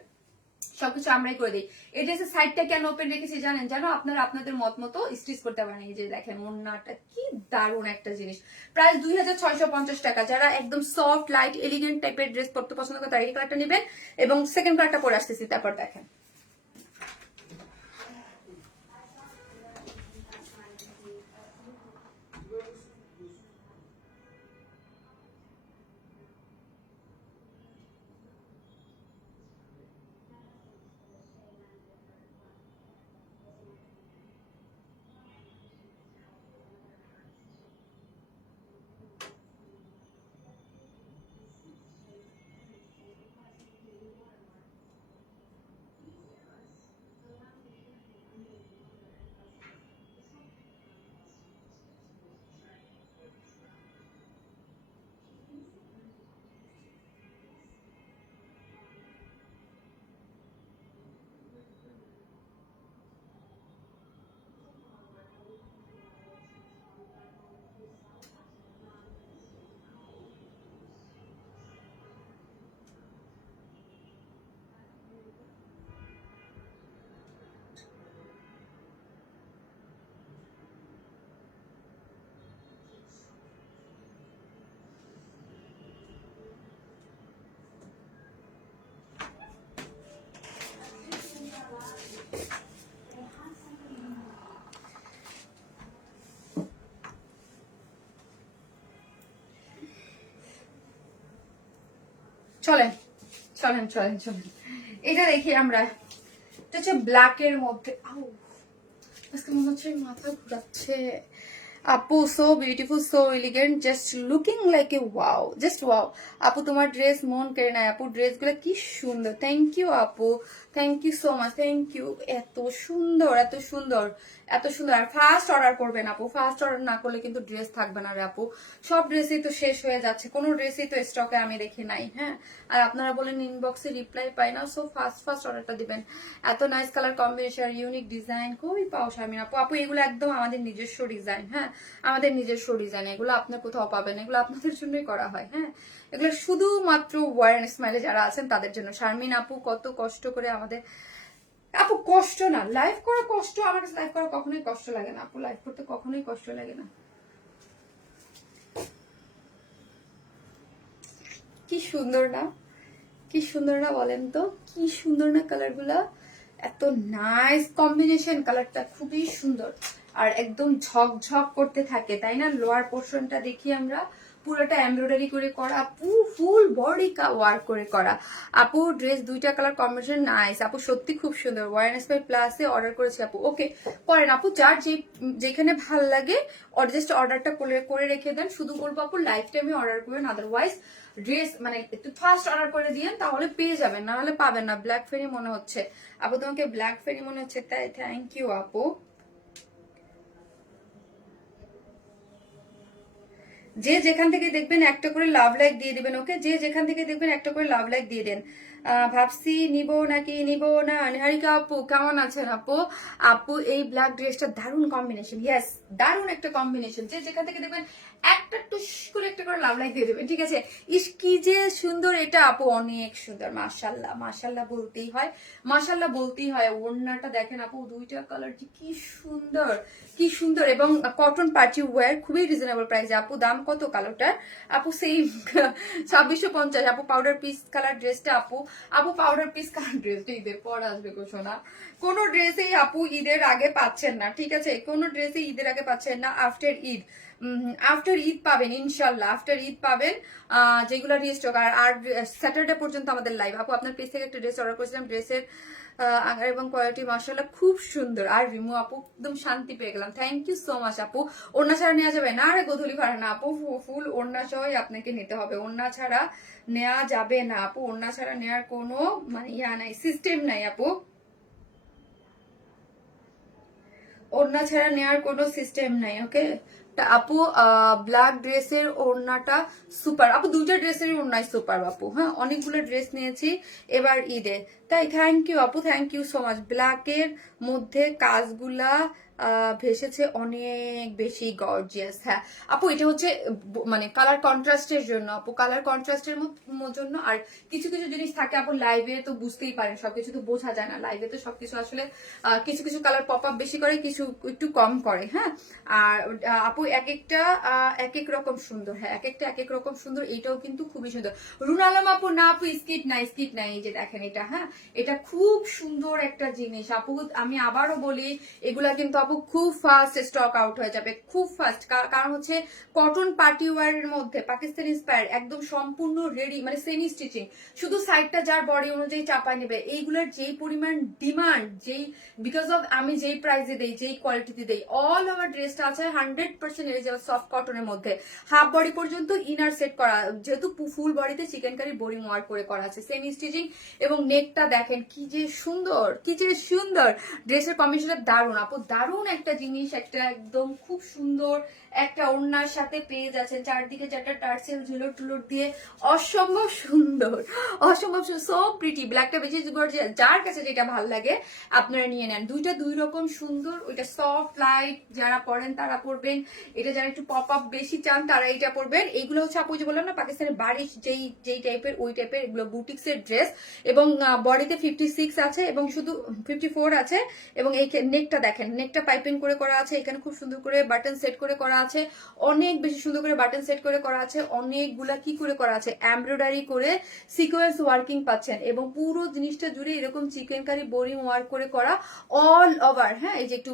সবকিছু আমরাই করে দিই। এই ড্রেসের সাইডটা কেন ওপেন রেখেছি জানেন? জানো, আপনারা আপনাদের মত মতো স্টিচ করতে পারেন। এই যে দেখেন ওড়নাটা কি দারুণ একটা জিনিস। প্রাইস 2650 টাকা। যারা একদম সফট লাইট এলিগেন্ট টাইপের ড্রেস পরতে পছন্দ করে তারা এই কালারটা নেবেন, এবং সেকেন্ড কালারটা পরে আসতেছি, তারপর দেখেন। চলেন চলেন চলেন চলেন, এটা দেখি আমরা। এটা হচ্ছে ব্ল্যাকের মধ্যে। আজকে মনে হচ্ছে মাথা ঘুরাচ্ছে। আপু so beautiful, so elegant, just looking like a wow, just wow. আপু তোমার ড্রেস মন কেড়ে নেয় আপু, ড্রেসগুলো কি সুন্দর। থ্যাংক ইউ আপু, thank you so much, thank you. এত সুন্দর, এত সুন্দর, এত সুন্দর। আর ফার্স্ট অর্ডার করবেন আপু, ফার্স্ট অর্ডার না করলে কিন্তু ড্রেস থাকবে না রে আপু। সব ড্রেসই তো শেষ হয়ে যাচ্ছে, কোনো ড্রেসই তো স্টকে আমি দেখি নাই। হ্যাঁ, আর আপনারা বলেন ইনবক্সে রিপ্লাই পাই না, সো ফার্স্ট ফার্স্ট অর্ডারটা দিবেন। এত nice colour combination, unique design, কই পাও শারমিন আপু? আপু এগুলো একদম আমাদের নিজস্ব ডিজাইন। হ্যাঁ, আমাদের নিজস্ব ডিজাইন, এগুলো আপনার কোথাও পাবেন, এগুলো আপনাদের জন্যই করা হয়। হ্যাঁ, এগুলো শুধুমাত্র ওয়ার এন্ড স্মাইলে যারা আছেন তাদের জন্য। শারমিন আপু কত কষ্ট করে আমাদের, আপু কষ্ট না, লাইভ করা কষ্ট। আমার কাছে লাইভ করা কখনোই কষ্ট লাগে না আপু, লাইভ করতে কখনোই কষ্ট লাগে না। কি সুন্দর না, কি সুন্দর না বলেন তো, কি সুন্দর না কালার গুলা, এত নাইস কম্বিনেশন, কালারটা খুবই সুন্দর আর একদম ঝকঝক করতে থাকে, তাই না? লোয়ার পোর্শনটা দেখি আমরা, পুরোটা এমব্রয়ডারি করে করা আপু, ফুল বডি ওয়ার্ক করে করা আপু। ড্রেস দুইটা কালার কম্বিনেশন নাইস আপু, সত্যি খুব সুন্দর। ওয়ারনেস বাই প্লাসে অর্ডার করেছি আপু। ওকে করেন আপু, যার যেখানে ভাল লাগে জাস্ট অর্ডারটা করে রেখে দেন। শুধু বলবো আপু লাইফ টাইমে অর্ডার করেন, আদারওয়াইজ ড্রেস মানে একটু ফার্স্ট অর্ডার করে দিয়েন, তাহলে পেয়ে যাবেন, না হলে পাবেন না। ব্ল্যাক ফেরি মনে হচ্ছে আপু, তোমাকে ব্ল্যাক ফেরি মনে হচ্ছে, তাই থ্যাংক ইউ আপু। যে যেখান থেকে দেখবেন একটা করে লাভ লাইক দিয়ে দিবেন। ওকে, যে যেখান থেকে দেখবেন একটা করে লাভ লাইক দিয়ে দেন। ভাবছি নিবো নাকি নিবো না। নিহারিকা আপু কেমন আছেন আপু? আপু এই ব্ল্যাক ড্রেসটা দারুণ কম্বিনেশন, ইয়েস দারুণ একটা কম্বিনেশন। যে যেখান থেকে দেখবেন একটা টুস করে একটা করে লাভ লাইক দিয়ে দেবেন, ঠিক আছে? ইস কি যে সুন্দর এটা আপু, অনেক সুন্দর। মাশাল্লাহ, মাশাল্লাহ বলতেই হয়, মাশাল্লাহ বলতেই হয়। ওড়নাটা দেখেন আপু, দুইটা কালার কি সুন্দর, কি সুন্দর। এবং কটন পার্টি ওয়্যার, খুবই রিজনেবল প্রাইসে আপু। দাম কত কালোটার আপু? সেই 2650 আপু। পাউডার পিস কালার ড্রেসটা আপু, আপু পাউডার পিস কালার ড্রেসটা ঈদের পর আসবে গো সোনা। কোনো ড্রেসেই আপু ঈদের আগে পাচ্ছেন না, ঠিক আছে? কোনো ড্রেসে ঈদের আগে পাচ্ছেন না, আফটার ঈদ। আফটার ঈদ পাবেন ইনশাল্লাহ, আফটার ঈদ পাবেন যেগুলো রিস্টক। আর স্যাটারডে পর্যন্ত আমাদের লাইভ আপু। আপনার পেজ থেকে একটা ড্রেস অর্ডার করেছিলাম, ড্রেসের আকার এবং কোয়ালিটি মাশাআল্লাহ খুব সুন্দর। আর রিমু আপু একদম শান্তি পেয়ে গেলাম, থ্যাংক ইউ সো মাচ আপু। ওড়না ছাড়া নেওয়া যাবে না? আরে গোধূলি ভাড়া না আপু, ফুল ওড়না সহই আপনাকে নিতে হবে, ওড়না ছাড়া নেওয়া যাবে না আপু। ওড়না ছাড়া নেওয়ার কোনো মানে ইয়া নাই, সিস্টেম নাই আপু, ওড়না ছাড়া নেওয়ার কোনো সিস্টেম নাই। ওকে আপু, ব্ল্যাক ড্রেসের ওড়নাটা সুপার আপু, দুইটা ড্রেসের ওড়নাই সুপার আপু। হ্যাঁ, অনেকগুলো ড্রেস নিয়েছি এবার ঈদে, তাই থ্যাংক ইউ আপু, থ্যাংক ইউ সো মাচ। ব্ল্যাকের মধ্যে কাজগুলা ভেসেছে অনেক বেশি গর্জিয়াস। হ্যাঁ আপু, এটা হচ্ছে মানে কালার কন্ট্রাস্টের জন্য আপু, কালার কন্ট্রাস্টের জন্য। আর কিছু কিছু জিনিস থাকে আপু, লাইভে তো বুঝতেই পারেন, সবকিছু তো বোঝা যায় না লাইভে, তো সবকিছু আসলে কিছু কিছু কালার পপ আপ বেশি করে, কিছু একটু কম করে। হ্যাঁ আর আপু এক একটা এক এক রকম সুন্দর। হ্যাঁ এক একটা এক এক রকম সুন্দর। এইটাও কিন্তু খুবই সুন্দর। রুন আলম আপু, না আপু স্কিট নাই, স্কিট নাই, এই যে দেখেন এটা। হ্যাঁ এটা খুব সুন্দর একটা জিনিস আপু, আমি আবারও বলি এগুলা কিন্তু আপু খুব ফাস্ট স্টক আউট হয়ে যাবে, খুব ফাস্ট। কারণ হচ্ছে কটন পার্টি ওয়ারের মধ্যে পাকিস্তান ইন্সপায়ার, একদম সম্পূর্ণ রেডি, মানে সেমি স্টিচিং, শুধু সাইডটা যার বডি অনুযায়ী চাপায় নেবে। এইগুলার যেই পরিমাণ ডিমান্ড, যেই বিকজ অফ আমি যেই প্রাইসে দেই, যেই কোয়ালিটিতে দেই, অল ওভার ড্রেসটা আছে 100% এলিজেবল সফট কটনের মধ্যে, হাফ বডি পর্যন্ত ইনার সেট করা, যেহেতু ফুল বডিতে চিকেন কারি বোরিং ওয়ার্ক করে করা আছে, সেমি স্টিচিং। এবং নেকটা দেখেন কি যে সুন্দর, কি যে সুন্দর, ড্রেসের কম্বিনেশনটা দারুণ আপু, দারুণ একটা জিনিস, একটা একদম খুব সুন্দর একটা ওড়নার সাথে পেয়ে যাচ্ছেন, চারদিকে চারটা টার্সেল ঝুলট টুলট দিয়ে, অসম্ভব সুন্দর, অসম্ভব সো প্রিটি। ব্ল্যাকটা বেশি গর্জিয়াস, যার কাছে যেটা ভালো লাগে আপনারা নিয়ে নেন। দুইটা দুই রকম সুন্দর, ওইটা সফট লাইট যারা পরেন তারা পরবেন, এটা যারা একটু পপ আপ বেশি চান তারা এটা পরবেন। এইগুলো হচ্ছে আপু যে বললাম না পাকিস্তানের বারিশ যেই টাইপের, ওই টাইপের এগুলো বুটিক্সের ড্রেস। এবং বডিতে 56 আছে এবং শুধু 54 আছে। এবং এই নেকটা দেখেন, নেকটা পাইপিং করে করা আছে, এখানে খুব সুন্দর করে বাটন সেট করে করা আছে, অনেক বেশি সুন্দর করে বাটন সেট করে করা আছে, অনেকগুলা কি করে করা আছে, এমব্রয়ডারি করে সিকোয়েন্স ওয়ার্কিং পাচ্ছেন। এবং পুরো জিনিসটা জুড়ে এরকম চিকেন কারি বোরিং ওয়ার্ক করে করা অল ওভার। হ্যাঁ এই যে একটু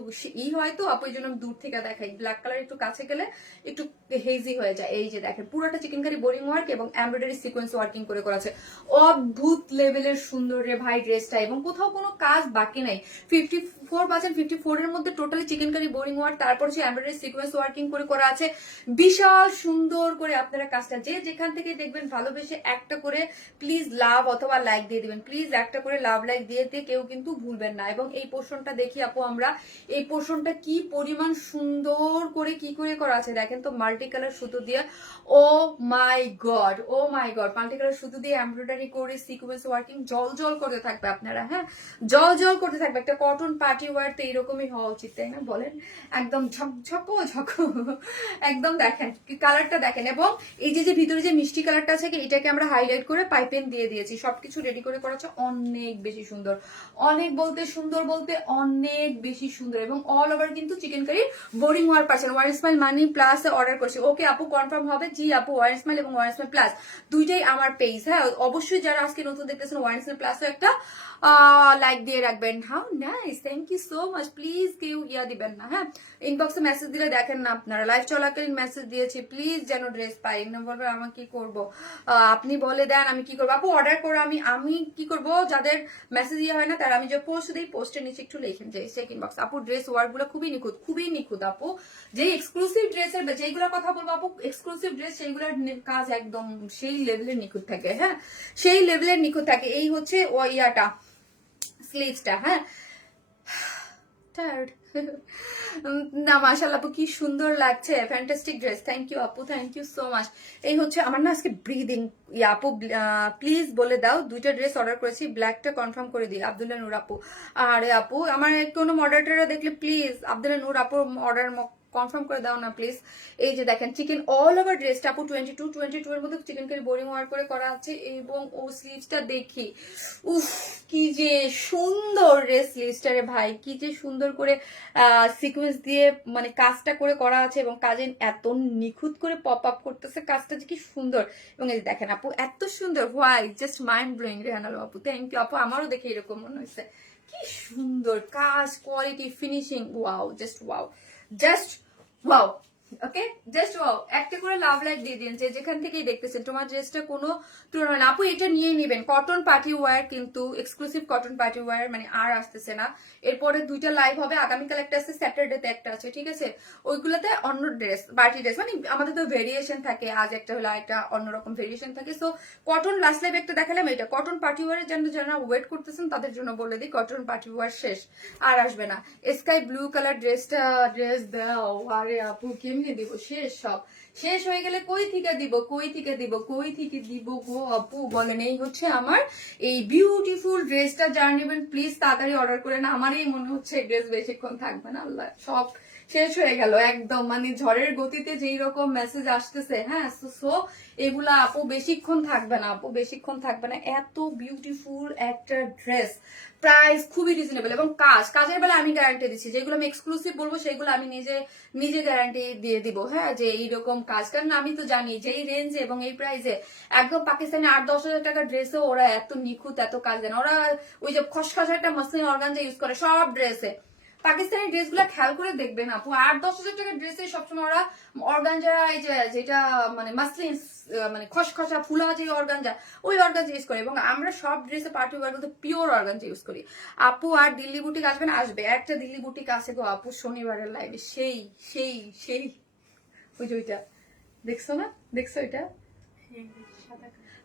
হয়তো আপু এই জন্য দূর থেকে দেখাই, ব্ল্যাক কালার একটু কাছে গেলে একটু হেজি হয়ে যায়। এই যে দেখেন পুরোটা চিকেন কারি বোরিং ওয়ার্ক এবং এমব্রয়ডারি সিকোয়েন্স ওয়ার্কিং করে করা আছে, অদ্ভুত লেভেলের সুন্দর রে ভাই ড্রেসটা। এবং কোথাও কোনো কাজ বাকি নাই, 54 54 এর মধ্যে totally chikankari boring work, তারপর হচ্ছে এমব্রয়ডারি সিকোয়েন্স ওয়ার্কিং করে করা আছে, বিশাল সুন্দর করে। আপনারা কাজটা যে যেখান থেকে দেখবেন ভালোবেসে একটা করে প্লিজ লাভ অথবা লাইক দিয়ে দিবেন, প্লিজ একটা করে লাভ লাইক দিয়ে কেউ কিন্তু ভুলবেন না। এবং এই পোর্শনটা দেখি আপু আমরা, এই পোর্শনটা কি পরিমাণ সুন্দর করে কি করে করা আছে দেখেন তো, মাল্টি কালার সুতো দিয়ে, ও my god, O my god, multi colour সুতো দিয়ে এমব্রয়ডারি করে সিকোয়েন্স ওয়ার্কিং, জল জল করতে থাকবে আপনারা। হ্যাঁ জল জল করতে থাকবে। একটা কটন পার্টি ওয়ার তো এইরকমই হওয়া উচিত, তাই না বলেন? একদম ঝকঝকো ঝকো, একদম দেখেন কালারটা দেখেন। এবং এই যে ভিতরে যে মিষ্টি কালারটা আছে, এটাকে আমরা হাইলাইট করে পাইপেন দিয়ে দিয়েছি, সবকিছু রেডি করে করা আছে, অনেক বেশি সুন্দর, অনেক বলতে সুন্দর, বলতে অনেক বেশি সুন্দর। এবং অল ওভার কিন্তু চিকেন কারি বোরিং ওয়ার পাচ্ছেন। ওয়ার স্মাইল মানি প্লাস অর্ডার করছি, ওকে আপু কনফার্ম হবে? জি আপু, ওয়ার স্মাইল এবং ওয়ার স্মাইল প্লাস দুইটাই আমার পেজ। হ্যাঁ অবশ্যই যারা আজকে নতুন দেখতেছেন ওয়ার স্মাইল প্লাসও একটা লাইক দিয়ে রাখবেন। How nice, thank you so much. Please কেউ দিবেন না, হ্যাঁ ইনবক্সে মেসেজ দিলে দেখেন না আপনারা, লাইভ চলাকালীন মেসেজ দিয়েছি, প্লিজ যেন ড্রেস পাই না, বলবেন আমি কি করব, আপনি বলে দেন আমি কি করবো। আপু অর্ডার করে আমি কি করব, যাদের মেসেজ ইয়ে হয় না তারা আমি যে পোস্ট দিই, পোস্টের নিচে একটু লিখেন যে চেক ইনবক্স। আপু ড্রেস ওয়ার্ক গুলো খুবই নিখুঁত, খুবই নিখুঁত আপু। যে এক্সক্লুসিভ ড্রেসের যেগুলোর কথা বলবো আপু, এক্সক্লুসিভ ড্রেস সেইগুলোর কাজ একদম সেই লেভেলের নিখুঁত থাকে। হ্যাঁ সেই লেভেলের নিখুঁত থাকে। এই হচ্ছে ও ইয়াটা স্লিভসটা। হ্যাঁ টায়ার্ড না, মাশাআল্লাহ আপু কি সুন্দর লাগছে, ফ্যান্টাস্টিক ড্রেস, থ্যাংক ইউ আপু, থ্যাংক ইউ সো মাচ। এই হচ্ছে আমার না আজকে ব্রিদিং। আপু প্লিজ বলে দাও, দুইটা ড্রেস অর্ডার করেছি, ব্ল্যাকটা কনফার্ম করে দিই। আব্দুল্লাহ নূর আপু, আরে আপু আমার কোনো মডারেটররা দেখলে প্লিজ আব্দুল্লাহ নূর আপুর অর্ডার কনফার্ম করে দাও না প্লিজ। এই যে দেখেন চিকেন অল ওভার ড্রেসটা আপু 22 এর মধ্যে চিকেন কারি বোরিং ওয়ার্ক করে করা আছে। এবং ও স্লিভসটা দেখি, উফ কি যে সুন্দর রে স্লিভসটা রে ভাই, কি যে সুন্দর করে সিকোয়েন্স দিয়ে মানে কাজটা করে করা আছে। এবং কাজে এত নিখুঁত করে পপ আপ করতেছে কাজটা, যে কি সুন্দর। এবং এই দেখেন আপু এত সুন্দর, why just mind blowing. Rehan Alam আপু থ্যাংক ইউ আপু, আমারও দেখে এরকম মনে হয়েছে, কি সুন্দর কাজ, quality, finishing, wow, just wow, just wow. ওকে জাস্ট ওয়াও। একটা করে লাভ লাইক দিয়ে দিন যে যেখান থেকেই দেখতেছেন, তোমার ড্রেসটা কোনো তুলনা না আপু, এটা নিয়ে নেবেন। কটন পার্টি ওয়্যার কিন্তু, এক্সক্লুসিভ কটন পার্টি ওয়্যার মানে আর আসতেছে না। এরপরে দুইটা লাইভ হবে, আগামীকাল একটা আছে, স্যাটারডেতে একটা আছে, ঠিক আছে? ওইগুলোতে অন্য ড্রেস, পার্টি ড্রেস, মানে আমাদের তো ভেরিয়েশন থাকে, আজ একটা হলো একটা অন্যরকম ভেরিয়েশন থাকে। সো কটন লাস্ট লাইভ একটা দেখালাম, এটা কটন পার্টি ওয়্যারের জন্য যারা ওয়েট করতেছেন তাদের জন্য বলে দিই, কটন পার্টি ওয়্যার শেষ, আর আসবে না। স্কাই ব্লু কালার ড্রেস দাও, আরে আপু কি কেমনে দিব, শেষ সব শেষ হয়ে গেলে কই থেকে দিব গো আপু বলেন। এই হচ্ছে আমার এই বিউটিফুল ড্রেসটা, যারা নেবেন প্লিজ তাড়াতাড়ি অর্ডার করেন। আমারই মনে হচ্ছে এই ড্রেস বেশিক্ষণ থাকবে না, আল্লাহ সব শেষ হয়ে গেল একদম, মানে ঝড়ের গতিতে যেই রকম মেসেজ আসতেছে। হ্যাঁ, সো এগুলা আপু বেশিক্ষণ থাকবে না, আপু বেশিক্ষণ থাকবে না। এত বিউটিফুল একটা ড্রেস, প্রাইস খুবই রিজনেবল, এবং কাজের বেলা আমি গ্যারান্টি দিচ্ছি। যেগুলো আমি এক্সক্লুসিভ বলবো সেগুলো আমি নিজে গ্যারান্টি দিয়ে দিব। হ্যাঁ, যে এইরকম কাজ, কারণ আমি তো জানি যে এই রেঞ্জে এবং এই প্রাইসে একদম পাকিস্তানি 8-10 হাজার টাকার ড্রেসে ওরা এত নিখুঁত এত কাজ দেয় না। ওরা ওই যে খসখসা একটা মসলিন অর্গানজা ইউজ করে সব ড্রেসে। পাকিস্তানি ড্রেসগুলো খেয়াল করে দেখবেন আপু, 8-10 হাজার টাকার ড্রেসে সবসময় ওরা অর্গানজা, এই যে যেটা মানে মাসলিন মানে খসখসা ফুলা যে অর্গানজা, ওই অর্গানজা ইউজ করে। এবং আমরা সব ড্রেসে পার্টি ওয়ার বলতে পিওর অর্গানজা ইউজ করি আপু। আর দিল্লি বুটিক আসবেন, আসবে একটা দিল্লি বুটিক আছে গো আপু শনিবারের লাইভে, সেই সেই সেই ওই যে ওইটা দেখছো না, দেখছো এটা,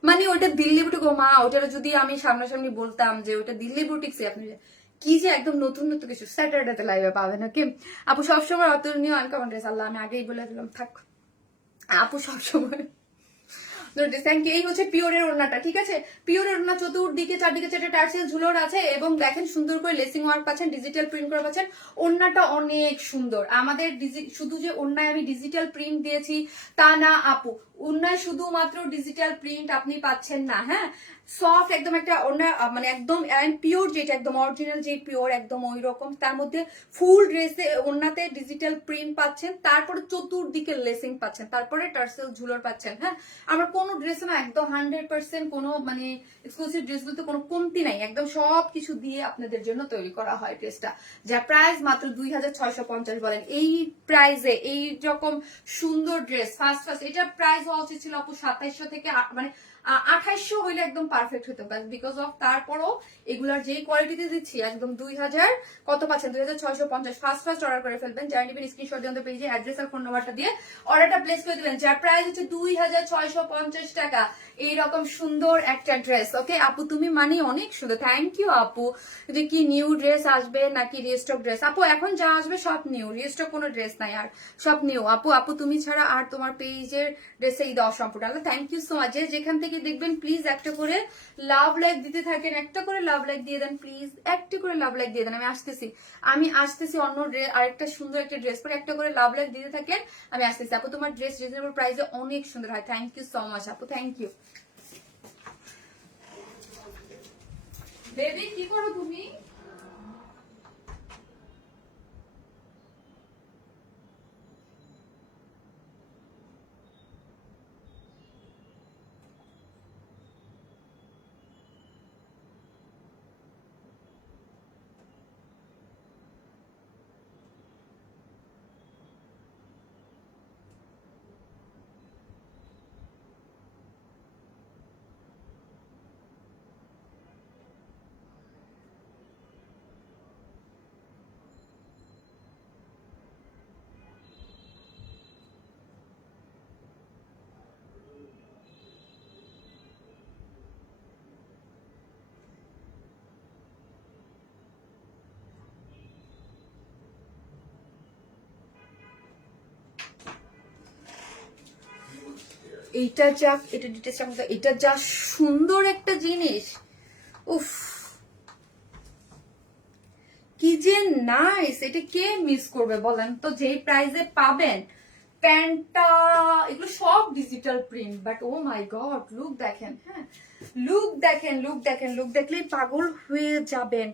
মানে ওইটা দিল্লি বুটিক। ও মা, ওটা যদি আমি সামনাসামনি বলতাম যে ওটা দিল্লি বুটিক, সে আপনি কি যে একদম নতুন নতুন কিছু স্যাটারডেতে লাইভে পাবেন। ওকে আপু, সবসময় অতুলনীয় আনকমন ড্রেস, আল্লাহ আমি আগেই বলে দিলাম থাক আপু, সবসময় থ্যাংক ইউ। এই হচ্ছে পিওরের ওড়নাটা, ঠিক আছে? পিওরের ওড়না চতুর্দিকে চারদিকে 4টা টার্সেল ঝুলোর আছে, এবং দেখেন সুন্দর করে লেসিং ওয়ার্ক পাচ্ছেন, ডিজিটাল প্রিন্ট করা পাচ্ছেন। ওড়নাটা অনেক সুন্দর। আমাদের শুধু যে ওড়নায় আমি ডিজিটাল প্রিন্ট দিয়েছি তা না আপু, ওড়নায় শুধুমাত্র ডিজিটাল প্রিন্ট আপনি পাচ্ছেন না। হ্যাঁ, সফট একদম একটা ওড়না, মানে একদম পিওর, যেটা একদম অরিজিনাল যে পিওর একদম ওই রকম। তার মধ্যে ফুল ড্রেসে ওড়নাতে ডিজিটাল প্রিন্ট পাচ্ছেন, তারপরে চতুর্দিকে লেসিং পাচ্ছেন, তারপরে টার্সেল ঝুলোর পাচ্ছেন। হ্যাঁ, আমরা কোনো ড্রেস না একদম 100% কোনো মানে এক্সক্লুসিভ ড্রেসগুলোতে কোনো কমতি নাই, একদম সবকিছু দিয়ে আপনাদের জন্য তৈরি করা হয় ড্রেসটা, যার প্রাইস মাত্র 2650। বলেন এই প্রাইসে এই রকম সুন্দর ড্রেস, ফার্স্ট এটার প্রাইস হওয়া উচিত ছিল আপু 2700 থেকে মানে 2800 হইলে একদম পারফেক্ট হতো, বিকজ অফ তারপরও এগুলার যেই কোয়ালিটিতে দিচ্ছি একদম 2000 কত পাচ্ছেন, 2650। ফার্স্ট অর্ডার করে ফেলবেন, যারা নেবেন স্ক্রিনশট দিয়ে আমাদের পেজে অ্যাড্রেস আর ফোন নাম্বারটা দিয়ে অর্ডারটা প্লেস করে দিবেন, যার প্রাইস হচ্ছে 2650 টাকা। এইরকম সুন্দর একটা ড্রেস। ওকে আপু, তুমি মানে অনেক সুন্দর, থ্যাংক ইউ আপু। যে কি নিউ ড্রেস আসবে নাকি রিস্টক ড্রেস? আপু এখন যা আসবে সব নিউ, রিস্টক কোনো ড্রেস নাই আর, সব নিউ আপু। আপু তুমি ছাড়া আর তোমার পেজের ড্রেসে ঈদ অসম্পূর্ণ। আল্লাহ থ্যাংক ইউ সো মাচ। যেখান থেকে দেখবেন প্লিজ একটা করে লাভ লাইক দিতে থাকেন, একটা করে লাভ লাইক দিয়ে দেন প্লিজ, একটা করে লাভ লাইক দিয়ে দেন। আমি আসতেছি অন্য আরেকটা সুন্দর একটা ড্রেস পরে, একটা করে লাভ লাইক দিতে থাকেন, আমি আসতেছি আপু। তোমার ড্রেস রিজনেবল প্রাইসে অনেক সুন্দর হয়, থ্যাংক ইউ সো মাচ আপু, থ্যাংক ইউ। বেবি কি করো তুমি? এইটা যা, এটা ডিটেলস, এটা যা সুন্দর একটা জিনিস, উফ কি যে নাইস। এটা কে মিস করবে বলেন তো, যেই প্রাইসে পাবেন প্যান্টটা, এগুলো সব digital print, but oh my god look দেখেন। হ্যাঁ, লুক দেখেন, লুক দেখেন, লুক দেখলেই পাগল হয়ে যাবেন।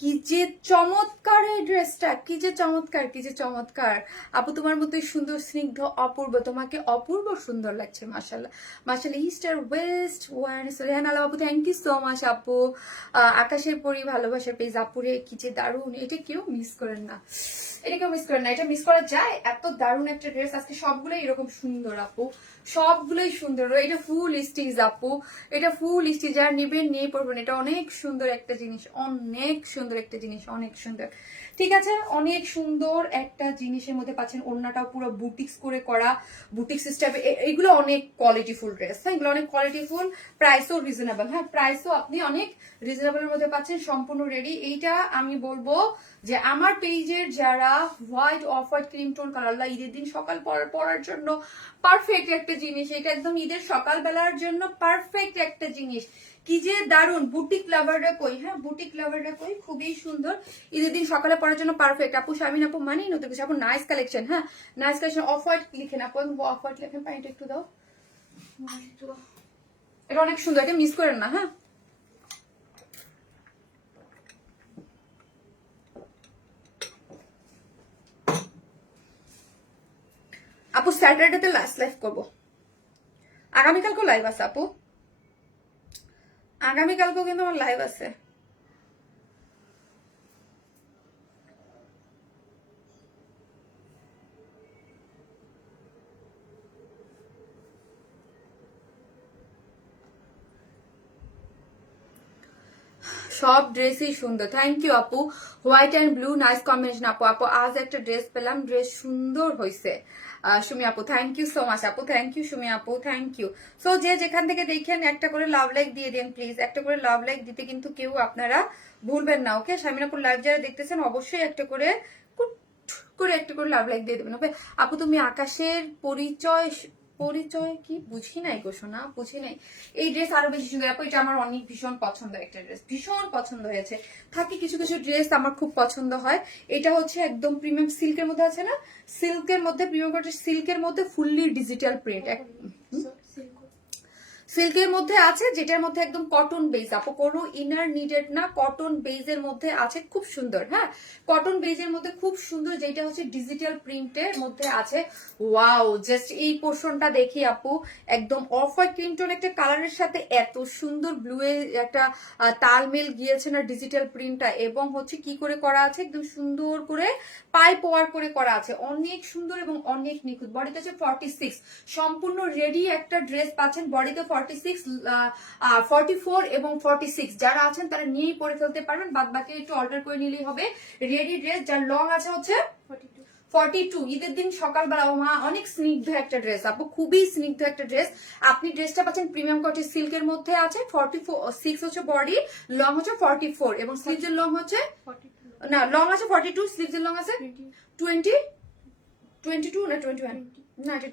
কি যে চমৎকার এই ড্রেসটা, কি যে চমৎকার, কি যে চমৎকার। আপু তোমার মতোই সুন্দর, স্নিগ্ধ, অপূর্ব, তোমাকে অপূর্ব সুন্দর লাগছে, মাশাআল্লাহ মাশাআল্লাহ। ইস্ট আর ওয়েস্ট ওয়ান রেহান আলা আপু, থ্যাংক ইউ সো মাচ আপু। আকাশের পরি ভালোবাসার পেজ আপুরে, কি যে দারুণ। এটা কেউ মিস করেন না, এটা কেউ মিস করেন না, এটা মিস করা যায়? এত দারুণ একটা ড্রেস, আজকে সবগুলোই এরকম সুন্দর আপু, সবগুলোই সুন্দর। এটা ফুল স্টিচ আপু, এটা ফুল স্টিচ নিবেন নিয়ে পড়বেন, এটা অনেক সুন্দর একটা জিনিস, অনেক সুন্দর একটা জিনিস, অনেক সুন্দর। ঠিক আছে, অনেক সুন্দর একটা জিনিসের মধ্যে পাচ্ছেন। ওড়নাটাও পুরো বুটিক্স করে করা, বুটিক্স স্টাইল। এইগুলো অনেক কোয়ালিটিফুল ড্রেস, হ্যাঁ এগুলো অনেক কোয়ালিটিফুল, প্রাইসও রিজনেবল। হ্যাঁ প্রাইসও আপনি অনেক রিজনেবলের মধ্যে পাচ্ছেন, সম্পূর্ণ রেডি। এইটা আমি বলবো যে আমার পেজের যারা white off white cream tone colour ঈদের দিন সকাল পরার জন্য পারফেক্ট একটা জিনিস, এটা একদম ঈদের সকালবেলার জন্য পারফেক্ট একটা জিনিস। কি যে দারুন, বুটিক লাভাররা কই, হ্যাঁ বুটিক লাভাররা কই, খুবই সুন্দর, ঈদের দিন সকালে পরার জন্য পারফেক্ট। আপু শামিন আপু মানেই নতুন কিছু, আপু নাইস কালেকশন। হ্যাঁ নাইস কালেকশন, অফ হোয়াইট লিখেন আপু, অফ হোয়াইট লেখেন, পানিটা একটু দাও। এটা অনেক সুন্দর, এটা মিস করেন না। হ্যাঁ আপু স্যাটারডেতে লাস্ট লাইভ করবো, আগামীকালকেও লাইভ আছে আপু, আগামীকালকেও কিন্তু আমার লাইভ আছে। সব ড্রেসই সুন্দর, থ্যাংক ইউ আপু। White and blue nice combination আপু। আপু আজ একটা ড্রেস পেলাম, ড্রেস সুন্দর হয়েছে সুমি আপু, থ্যাংক ইউ সো মাচ আপু, থ্যাংক ইউ সুমি আপু, থ্যাংক ইউ। সো যে যেখান থেকে দেখেন একটা করে লাভ লাইক দিয়ে দেন প্লিজ, একটা করে লাভ লাইক দিতে কিন্তু কেউ আপনারা ভুলবেন না, ওকে। শামিন আপুর লাইভ যারা দেখতেছেন অবশ্যই একটা করে একটা করে লাভ লাইক দিয়ে দেবেন, ওকে। আপু তুমি আকাশের পরিচয় পরিচয় কি বুঝি নাই গো সোনা, বুঝি নাই। এই ড্রেস আরো বেশি সুন্দর আপু, এটা আমার অনেক ভীষণ পছন্দ একটা ড্রেস, ভীষণ পছন্দ হয়েছে। থাকে কিছু কিছু ড্রেস আমার খুব পছন্দ হয়, এটা হচ্ছে একদম প্রিমিয়াম সিল্কের মধ্যে আছে না, সিল্কের মধ্যে প্রিমিয়াম সিল্কের মধ্যে ফুললি ডিজিটাল প্রিন্ট, সিল্কের মধ্যে আছে, যেটার মধ্যে একদম কটন বেজ আপু, কোনো ইনার নিডেড না, কটন বেজের মধ্যে আছে, খুব সুন্দর। হ্যাঁ কটন বেজের মধ্যে খুব সুন্দর, যেটা হচ্ছে ডিজিটাল প্রিন্টের মধ্যে আছে। ওয়াও, জাস্ট এই পোর্শনটা দেখি আপু, একদম অফ হোয়াইট ক্রিম টোন একটা কালারের সাথে এত সুন্দর ব্লু এর একটা তালমেল গিয়েছে না ডিজিটাল প্রিন্টটা, এবং হচ্ছে কি করে করা আছে, একদম সুন্দর করে পাইপ ওয়ার করে করা আছে, অনেক সুন্দর এবং অনেক নিখুঁত। বডিতে আছে 46, সম্পূর্ণ রেডি একটা ড্রেস পাচ্ছেন, বডিতে 46, 44 এবং 46 যারা আছেন তারা নিয়েই পরে ফেলতে পারবেন, বাদ বাকি একটু অর্ডার করে নিলেই হবে। রেডি ড্রেস যার লং আছে হচ্ছে 42, ঈদের দিন সকালবেলা। ও মা, অনেক স্নিগ্ধ একটা ড্রেস আপু, খুবই স্নিগ্ধ একটা ড্রেস। আপনি ড্রেসটা পাচ্ছেন প্রিমিয়াম কোয়ালিটি সিল্কের মধ্যে আছে, 46 হচ্ছে বডি, লং হচ্ছে 44 এবং স্লিভসের লং হচ্ছে না, লং আছে 42, স্লিভসের লং আছে 20, 22 না 21, না এটা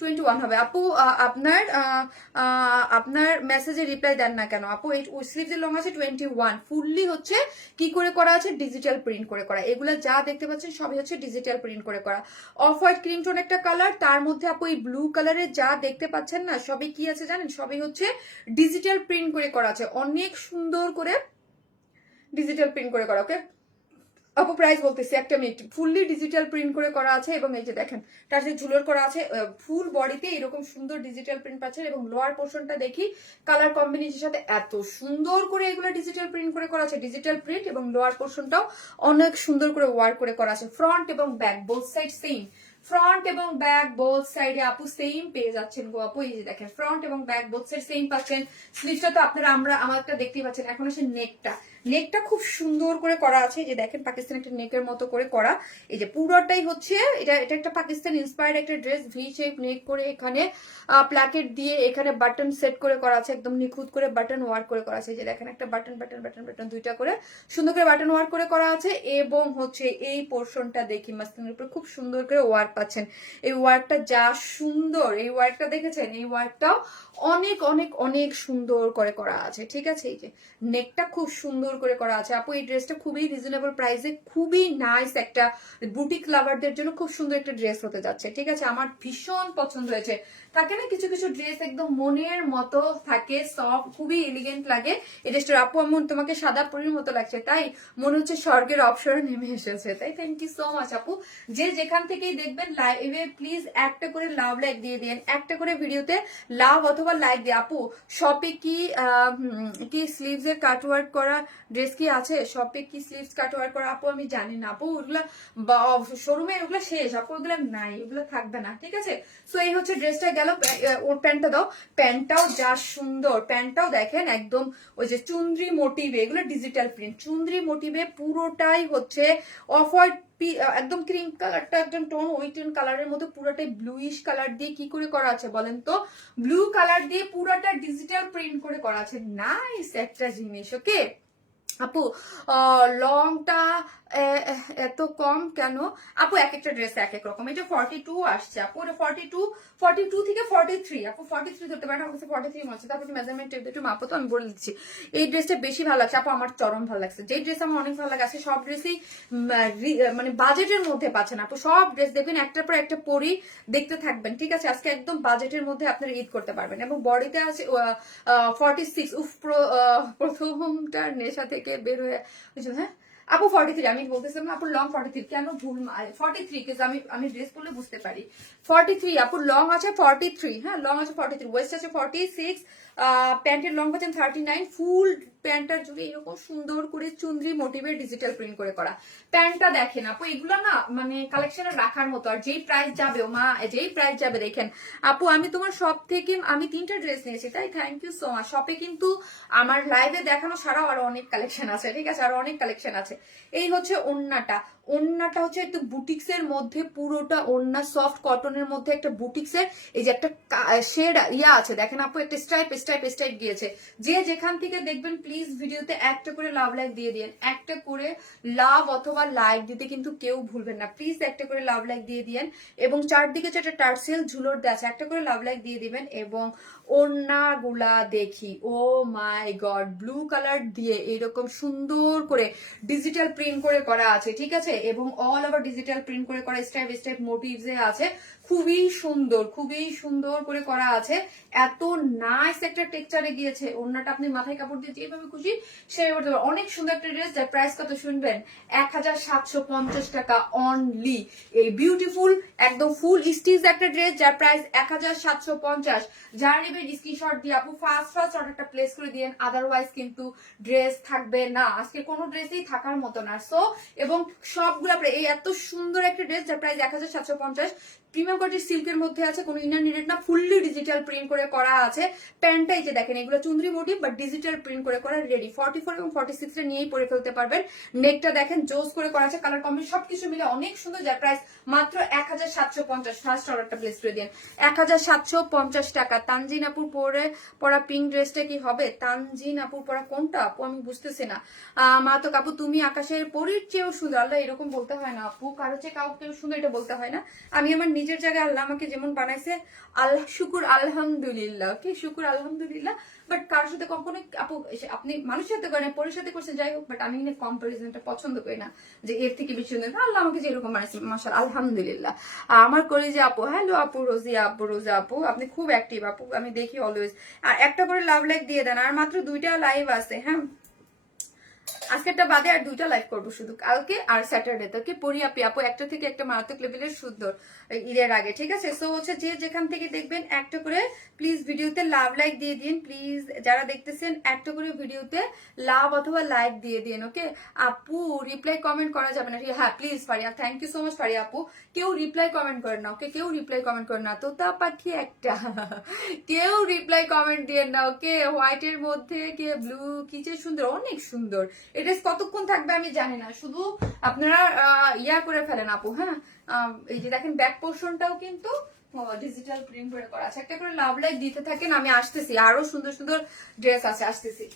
21 হবে আপু। আপনার মেসেজে রিপ্লাই দেন না কেন আপু? এই স্লিভসের লং আছে 21, ফুললি হচ্ছে কি করে করা আছে, ডিজিটাল প্রিন্ট করে করা। এগুলো যা দেখতে পাচ্ছেন সবই হচ্ছে ডিজিটাল প্রিন্ট করে করা। অফ হোয়াইট ক্রিম টোন একটা কালার, তার মধ্যে আপু এই ব্লু কালারের যা দেখতে পাচ্ছেন না, সবই কি আছে জানেন, সবই হচ্ছে ডিজিটাল প্রিন্ট করে করা আছে, অনেক সুন্দর করে ডিজিটাল প্রিন্ট করে করা, ওকে। আপু প্রাইস বলতেছি, একটা মিনিট, ফুললি ডিজিটাল প্রিন্ট করে করা আছে, এবং এই যে দেখেন তার যে ঝুলোর করা আছে, ফুল বডিতে এরকম সুন্দর ডিজিটাল প্রিন্ট পাচ্ছেন। এবং লোয়ার পোর্শনটা দেখি কালার কম্বিনেশনের সাথে এত সুন্দর করে এগুলো ডিজিটাল প্রিন্ট করে করা আছে, ডিজিটাল প্রিন্ট, এবং লোয়ার পোর্শনটাও অনেক সুন্দর করে ওয়ার্ক করে করা আছে। ফ্রন্ট এবং back both side same, front এবং ব্যাক বোথ সাইডে আপু সেম পেয়ে যাচ্ছেন গো আপু। এই যে দেখেন ফ্রন্ট এবং ব্যাক বোথ সাইড সেম পাচ্ছেন। স্লিভসটা তো আপনারা আমারটা দেখতেই পাচ্ছেন। এখন আসে নেকটা খুব সুন্দর করে করা আছে, যে দেখেন পাকিস্তান একটা নেকের মতো করে করা। এই যে পুরোটাই হচ্ছে এটা একটা পাকিস্তান ইন্সপায়ার্ড একটা ড্রেস, ভি শেপ নেক করে এখানে প্ল্যাকেট দিয়ে এখানে বাটন সেট করে করা আছে, একদম নিখুঁত করে বাটন ওয়ার্ক করে করা আছে। যে দেখেন একটা বাটন দুইটা করে সুন্দর করে বাটন ওয়ার্ক করে করা আছে, এবং হচ্ছে এই পোর্শনটা দেখি মাস্তানের উপর খুব সুন্দর করে ওয়ার্ক পাচ্ছেন। এই ওয়ার্কটা যা সুন্দর, এই ওয়ার্কটা দেখেছেন, এই ওয়ার্কটাও অনেক অনেক অনেক সুন্দর করে করা আছে, ঠিক আছে। এই যে নেকটা খুব সুন্দর করে করা আছে আপু। এই ড্রেসটা খুবই রিজনেবল প্রাইসে, খুবই নাইস একটা বুটিক লাভারদের জন্য খুব সুন্দর একটা ড্রেস হতে যাচ্ছে, ঠিক আছে। আমার ভীষণ পছন্দ হয়েছে। থাকে না কিছু কিছু ড্রেস একদম মনের মতো থাকে, সফট, খুবই এলিগেন্ট লাগে। এই ড্রেসটা আপু আমার তোমাকে সাদা পরীর মতো লাগছে, তাই মনে হচ্ছে স্বর্গের অপসরে নেমে এসেছে, তাই থ্যাংক ইউ সো মাচ আপু। যে যেখান থেকেই দেখবেন লাইভে প্লিজ একটা করে লাভ লাইক দিয়ে দেন, একটা করে ভিডিওতে লাভ অথবা লাইক দিয়ে। আপু শপে কি স্লিভস এর কাটওয়ার্ক করা ড্রেস কি আছে শপে কি স্লিভস কাট ওয়ার করা আপু আমি জানি না আপু, ওগুলা শোরুমে ওগুলো শেষ আপু, ওগুলো নাই, ওগুলো থাকবে না, ঠিক আছে। সো এই হচ্ছে ড্রেসটা গেল। ওর প্যান্টটা দাও, প্যান্টটাও যা সুন্দর, প্যান্টটাও দেখেন একদম ওই যে চুনরি মোটিভে, এগুলো ডিজিটাল প্রিন্ট, চুনরি মোটিভে পুরোটাই হচ্ছে অফ হোয়াইট, একদম ক্রিম কালারটা একদম টোন ওই টোন কালারের মধ্যে পুরোটাই ব্লুইশ কালার দিয়ে কি করে করা আছে বলেন তো, ব্লু কালার দিয়ে পুরোটা ডিজিটাল প্রিন্ট করে করা আছে। নাইস একটা জিনিস। ওকে আপু, লংটা এত কম কেন আপু? এক একটা ড্রেস এক এক রকম। এটা 42 আসছে আপু, এটা 42 থেকে 43 আপু, 43 ধরতে পারেন, আমার কাছে 43 মনে হচ্ছে। তারপর মেজারমেন্ট টেপ একটু মাপো তো আমি বলে দিচ্ছি। এই ড্রেসটা বেশি ভালো লাগছে আপু, আমার চরম ভালো লাগছে। যে ড্রেস আমার অনেক ভালো লাগে, সব ড্রেসই মানে বাজেটের মধ্যে পাচ্ছেন আপু, সব ড্রেস দেখবেন একটার পর একটা পরি দেখতে থাকবেন, ঠিক আছে। আজকে একদম বাজেটের মধ্যে আপনারা ঈদ করতে পারবেন। এবং বডিতে আছে 46। উফ, প্রথমটার নেশা থেকে বের হয়ে, হ্যাঁ আপু 43, আমি বলতেছিলাম আপুর লং 43, কেন ভুল 43, আমি ড্রেস পরলে বুঝতে পারি। 43 আপুর লং আছে 43, হ্যাঁ লং আছে 43, ওয়েস্ট আছে 46, প্যান্টের লং পাচ্ছেন 39, ফুল প্যান্টটার জুড়ে এরকম সুন্দর করে চুনরি মোটিভের ডিজিটাল প্রিন্ট করে করা। প্যান্টটা দেখেন আপু, এগুলো না মানে কালেকশনে রাখার মতো। আর যেই প্রাইস যাবে মা, যেই প্রাইস যাবে দেখেন আপু, আমি তোমার শপ থেকে আমি 3টা ড্রেস নিয়েছি, তাই থ্যাংক ইউ সো মাচ। শপে কিন্তু আমার লাইভে দেখানো ছাড়াও আরো অনেক কালেকশন আছে, ঠিক আছে, আরো অনেক কালেকশন আছে। এই হচ্ছে ওন্নাটা, ওন্নাটা হচ্ছে একটু বুটিক্স এর মধ্যে, পুরোটা ওন্না সফট কটনের মধ্যে একটা বুটিক্স এর এই যে একটা শেড ইয়া আছে দেখেন আপু, একটা স্ট্রাইপ গিয়েছে। যে যেখান থেকে দেখবেন প্লিজ ভিডিওতে একটা করে লাভ লাইক দিয়ে দিন, একটা করে লাভ অথবা লাইক দিতে কিন্তু কেউ ভুলবেন না, প্লিজ একটা করে লাভ লাইক দিয়ে দিন। এবং চারদিকে যেটা টার্সেল ঝুলোর দেওয়া আছে, একটা করে লাভ লাইক দিয়ে দিবেন। এবং ওড়নাগুলা দেখি, ও মাই গড, ব্লু কালার দিয়ে এরকম সুন্দর করে ডিজিটাল প্রিন্ট করে করা আছে, ঠিক আছে। এবং অল ওভার ডিজিটাল প্রিন্ট করে করা, স্টাইপ মোটিভস এ আছে, খুবই সুন্দর করে করা আছে। এত নাইস একটা টেক্সচারে গিয়েছে। ওড়নাটা আপনি মাথায় কাপড় দিয়ে যেভাবে খুশি সেই করতে পারেন। অনেক সুন্দর একটা ড্রেস, যার প্রাইস কত শুনবেন, 1750 টাকা অনলি। এই বিউটিফুল একদম ফুল স্টিচ একটা ড্রেস, যার প্রাইস 1750। যার নেবেন স্ক্রিনশট দিয়ে আপু ফার্স্ট অর্ডারটা প্লেস করে দিয়েন, আদারওয়াইজ কিন্তু ড্রেস থাকবে না। আজকে কোনো ড্রেসই থাকার মতো না। সো এবং সবগুলা এই এত সুন্দর একটা ড্রেস, যার প্রাইস 1750, প্রিমিয়াম কোয়ালিটির সিল্কের মধ্যে আছে, কোনো ইনার নিডেড না, ফুললি ডিজিটাল প্রিন্ট করে করা আছে। প্যান্টটাই যে দেখেন, এগুলো chunri motive but digital print করে করা, রেডি 44 এবং 46 এ নিয়েই পরে ফেলতে পারবেন। নেকটা দেখেন জোস করে করা আছে, কালার কম্বিনেশন সবকিছু মিলে অনেক সুন্দর, যার প্রাইস মাত্র 1750। ফার্স্ট অর্ডারটা প্লেস করে দিন, 1750 টাকা। তানজিন আপুর পরা পিঙ্ক ড্রেসটা কি হবে? তানজিন আপুর পরা কোনটা আপু আমি বুঝতেছি না। মা তো কাপু তুমি আকাশের পরীর চেয়েও সুন্দর, আল্লাহ এরকম বলতে হয় না আপু, কারো চেয়ে কাউ কেউ সুন্দর এটা বলতে হয় না। আমি আমার নিজের জায়গায় আল্লাহ আমাকে যেমন বানাইছে, আল্লাহ শুকুর আলহামদুলিল্লাহ, কি শুকুর আলহামদুলিল্লাহ। বাট কারোর সাথে কখনো আপু, আপনি মানুষের সাথে করেন, পরের সাথে করছেন, যাই হোক, বাট আমি কম্পারিজনটা পছন্দ করি না, যে এর থেকে বেশি সুন্দর। আল্লাহ আমাকে যেরকম বানাইছে মাশাআল্লাহ আলহামদুলিল্লাহ। আমার করে যে আপু, হ্যালো আপু রোজিয়া আপু, রোজা আপু, আপনি খুব অ্যাক্টিভ আপু, আমি দেখি অলওয়েজ। আর একটা করে লাভ লাইক দিয়ে দেন, আর মাত্র 2টা লাইভ আছে, হ্যাঁ আজকেরটা বাদে আর 2টা লাইভ করবো, শুধু কালকে আর স্যাটারডে থেকে। পরি আপি আপু একটা থেকে একটা মারাত্মক লেভেলের সুন্দর ঈদের আগে, ঠিক আছে। সো হচ্ছে যে যেখান থেকে দেখবেন একটা করে প্লিজ ভিডিওতে লাভ লাইক দিয়ে দিন, প্লিজ যারা দেখতেছেন একটা করে ভিডিওতে লাভ অথবা লাইক দিয়ে দিন। ওকে আপু, রিপ্লাই কমেন্ট করা যাবে না, হ্যাঁ please Faria, thank you so much Faria আপু। কেউ রিপ্লাই কমেন্ট করেন না, ওকে কেউ রিপ্লাই কমেন্ট করেন না, তোতা পাখি একটা কেউ রিপ্লাই কমেন্ট দিয়ে না, ওকে। হোয়াইটের মধ্যে কে ব্লু, কি যে সুন্দর, অনেক সুন্দর। এটা কতক্ষণ থাকবে আমি জানি না, শুধু আপনারা ইয়া করে ফেলেন আপু, হ্যাঁ। এই যে দেখেন ব্যাক পোর্শনটাও কিন্তু ডিজিটাল প্রিন্ট করে করা আছে। একটা করে লাভ লাইক দিতে থাকেন, আমি আসতেছি, আরো সুন্দর সুন্দর ড্রেস আছে, আসতেছি।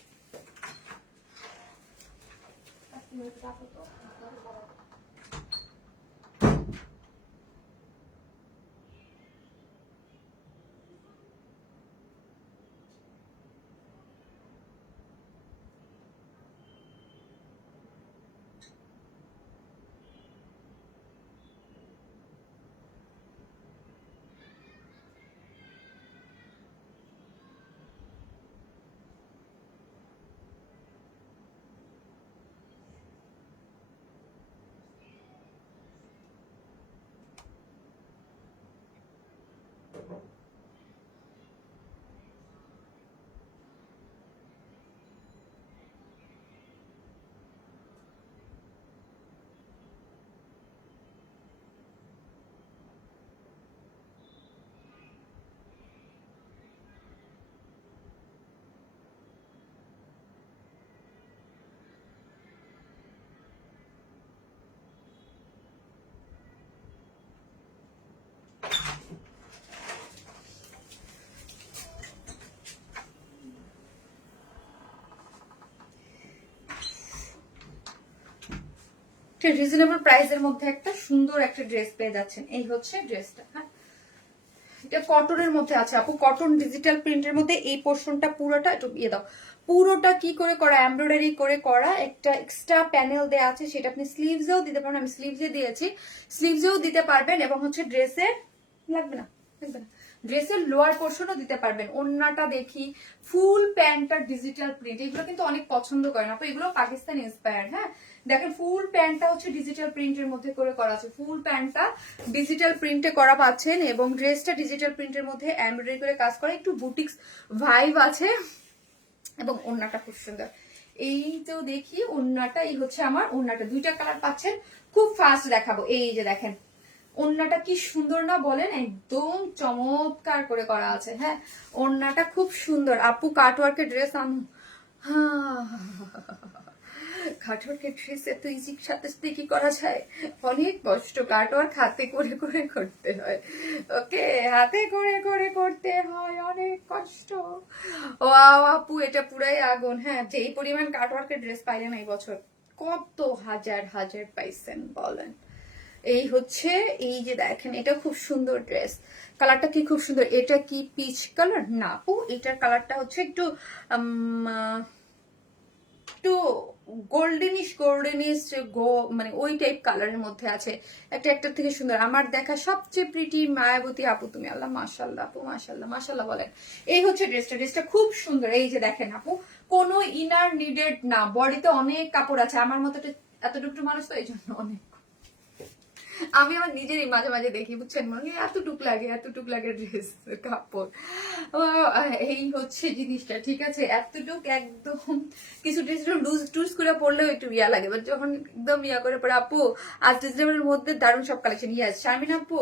রিজনেবল প্রাইসের মধ্যে একটা সুন্দর একটা ড্রেস পেয়ে যাচ্ছেন। এই হচ্ছে ড্রেসটা, হ্যাঁ এটা কটনের মধ্যে আছে আপু, কটন ডিজিটাল প্রিন্টের মধ্যে। এই পোর্শনটা পুরোটা একটু ইয়ে দাও, পুরোটা কি করে করা, এমব্রয়ডারি করে করা, একটা এক্সট্রা প্যানেল দেওয়া আছে, সেটা আপনি স্লিভসেও দিতে পারেন, আমি স্লিভসে দিয়েছি, স্লিভসেও দিতে পারবেন, এবং হচ্ছে ড্রেসের লাগবে না, লাগবে না, ড্রেসের লোয়ার পোর্শনও দিতে পারবেন। ওন্নাটা দেখি, ফুল প্যান্টটা ডিজিটাল প্রিন্ট, এগুলো কিন্তু অনেক পছন্দ করেন আপু, এগুলো পাকিস্তান ইন্সপায়ার্ড। হ্যাঁ দেখেন ফুল প্যান্টটা হচ্ছে ডিজিটাল প্রিন্টের মধ্যে করে করা আছে, ফুল প্যান্টটা ডিজিটাল প্রিন্টে করা পাচ্ছেন, এবং ড্রেসটা ডিজিটাল প্রিন্টের মধ্যে এমব্রয়ডারি করে কাজ করা, একটু বুটিক্স ভাইব আছে, এবং ওন্নাটা খুব সুন্দর। এই তো দেখি ওন্নাটা, এই হচ্ছে আমার ওন্নাটা, দুইটা কালার পাচ্ছেন, খুব ফাস্ট দেখাবো। এই যে দেখেন ওন্নাটা কি সুন্দর না বলেন, একদম চমৎকার করে করা আছে। হ্যাঁ ওন্নাটা খুব সুন্দর আপু, কাটওয়ার্কের ড্রেস আমি কাটওয়ার্কের ড্রেস এত ইজি সাথে সাথে কি করা যায়, অনেক কষ্ট, কাটওয়ার্ক হাতে করে করে করতে হয়, ওকে হাতে করে করে করতে হয়, অনেক কষ্ট। ও আপু এটা পুরাই আগুন। হ্যাঁ যেই পরিমাণ কাটওয়ার্কের ড্রেস পাইলেন এই বছর, কত হাজার হাজার পাইছেন বলেন। এই হচ্ছে, এই যে দেখেন এটা খুব সুন্দর ড্রেস, কালারটা কি খুব সুন্দর। এটা কি পিচ কালার না আপু, এটার কালারটা হচ্ছে একটু একটু গোল্ডেনিশ গোল্ডেনিশ মানে ওই টাইপ কালারের মধ্যে আছে, একটা একটা থেকে সুন্দর। আমার দেখা সবচেয়ে প্রিটি মায়াবতী আপু তুমি, আল্লাহ মাশাল্লাহ আপু, মাশাল্লাহ মাশাল্লাহ বলেন। এই হচ্ছে ড্রেসটা, ড্রেসটা খুব সুন্দর। এই যে দেখেন আপু, কোনো ইনার নিডেড না, বডিতে অনেক কাপড় আছে, আমার মতো এতটুকু মানুষ তো এই জন্য অনেক, আমি আমার নিজেরই মাঝে মাঝে দেখি বুঝছেন, মানে এতটুক লাগে ড্রেস কাপড়। এই হচ্ছে জিনিসটা, ঠিক আছে এতটুক একদম, কিছু ড্রেস লুজ টুজ করে পড়লেও একটু ইয়া লাগে, বাট যখন একদম ইয়া করে পড়ে আপু, আজ রিজনেবলের মধ্যে দারুণ সব কালেকশন। ইয়াস শারমিন আপু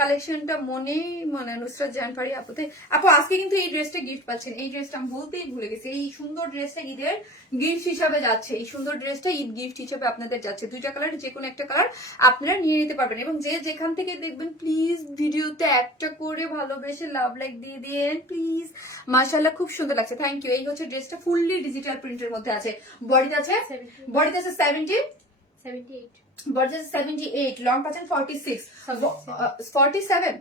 কালেকশনটা মনেই মানে নুসরাত জাহান ফারি আপুতে। আপু আজকে কিন্তু এই ড্রেসটা গিফট পাচ্ছেন, এই ড্রেসটা আমি বলতেই ভুলে গেছি, এই সুন্দর ড্রেসটা ঈদের গিফট হিসাবে যাচ্ছে, এই সুন্দর ড্রেসটা ঈদ গিফট হিসাবে আপনাদের যাচ্ছে। দুইটা কালার, যে কোনো একটা কালার আপনারা নিয়ে নিতে পারবেন, এবং যে যেখান থেকে দেখবেন প্লিজ ভিডিওতে একটা করে ভালোবেসে লাভ লাইক দিয়ে দিয়েন প্লিজ। মাশাআল্লাহ খুব সুন্দর লাগছে, থ্যাংক ইউ। এই হচ্ছে ড্রেসটা ফুললি ডিজিটাল প্রিন্টের মধ্যে আছে, বডিতে আছে 78, বডিতে আছে 78, লং পাচ্ছেন 46, 47,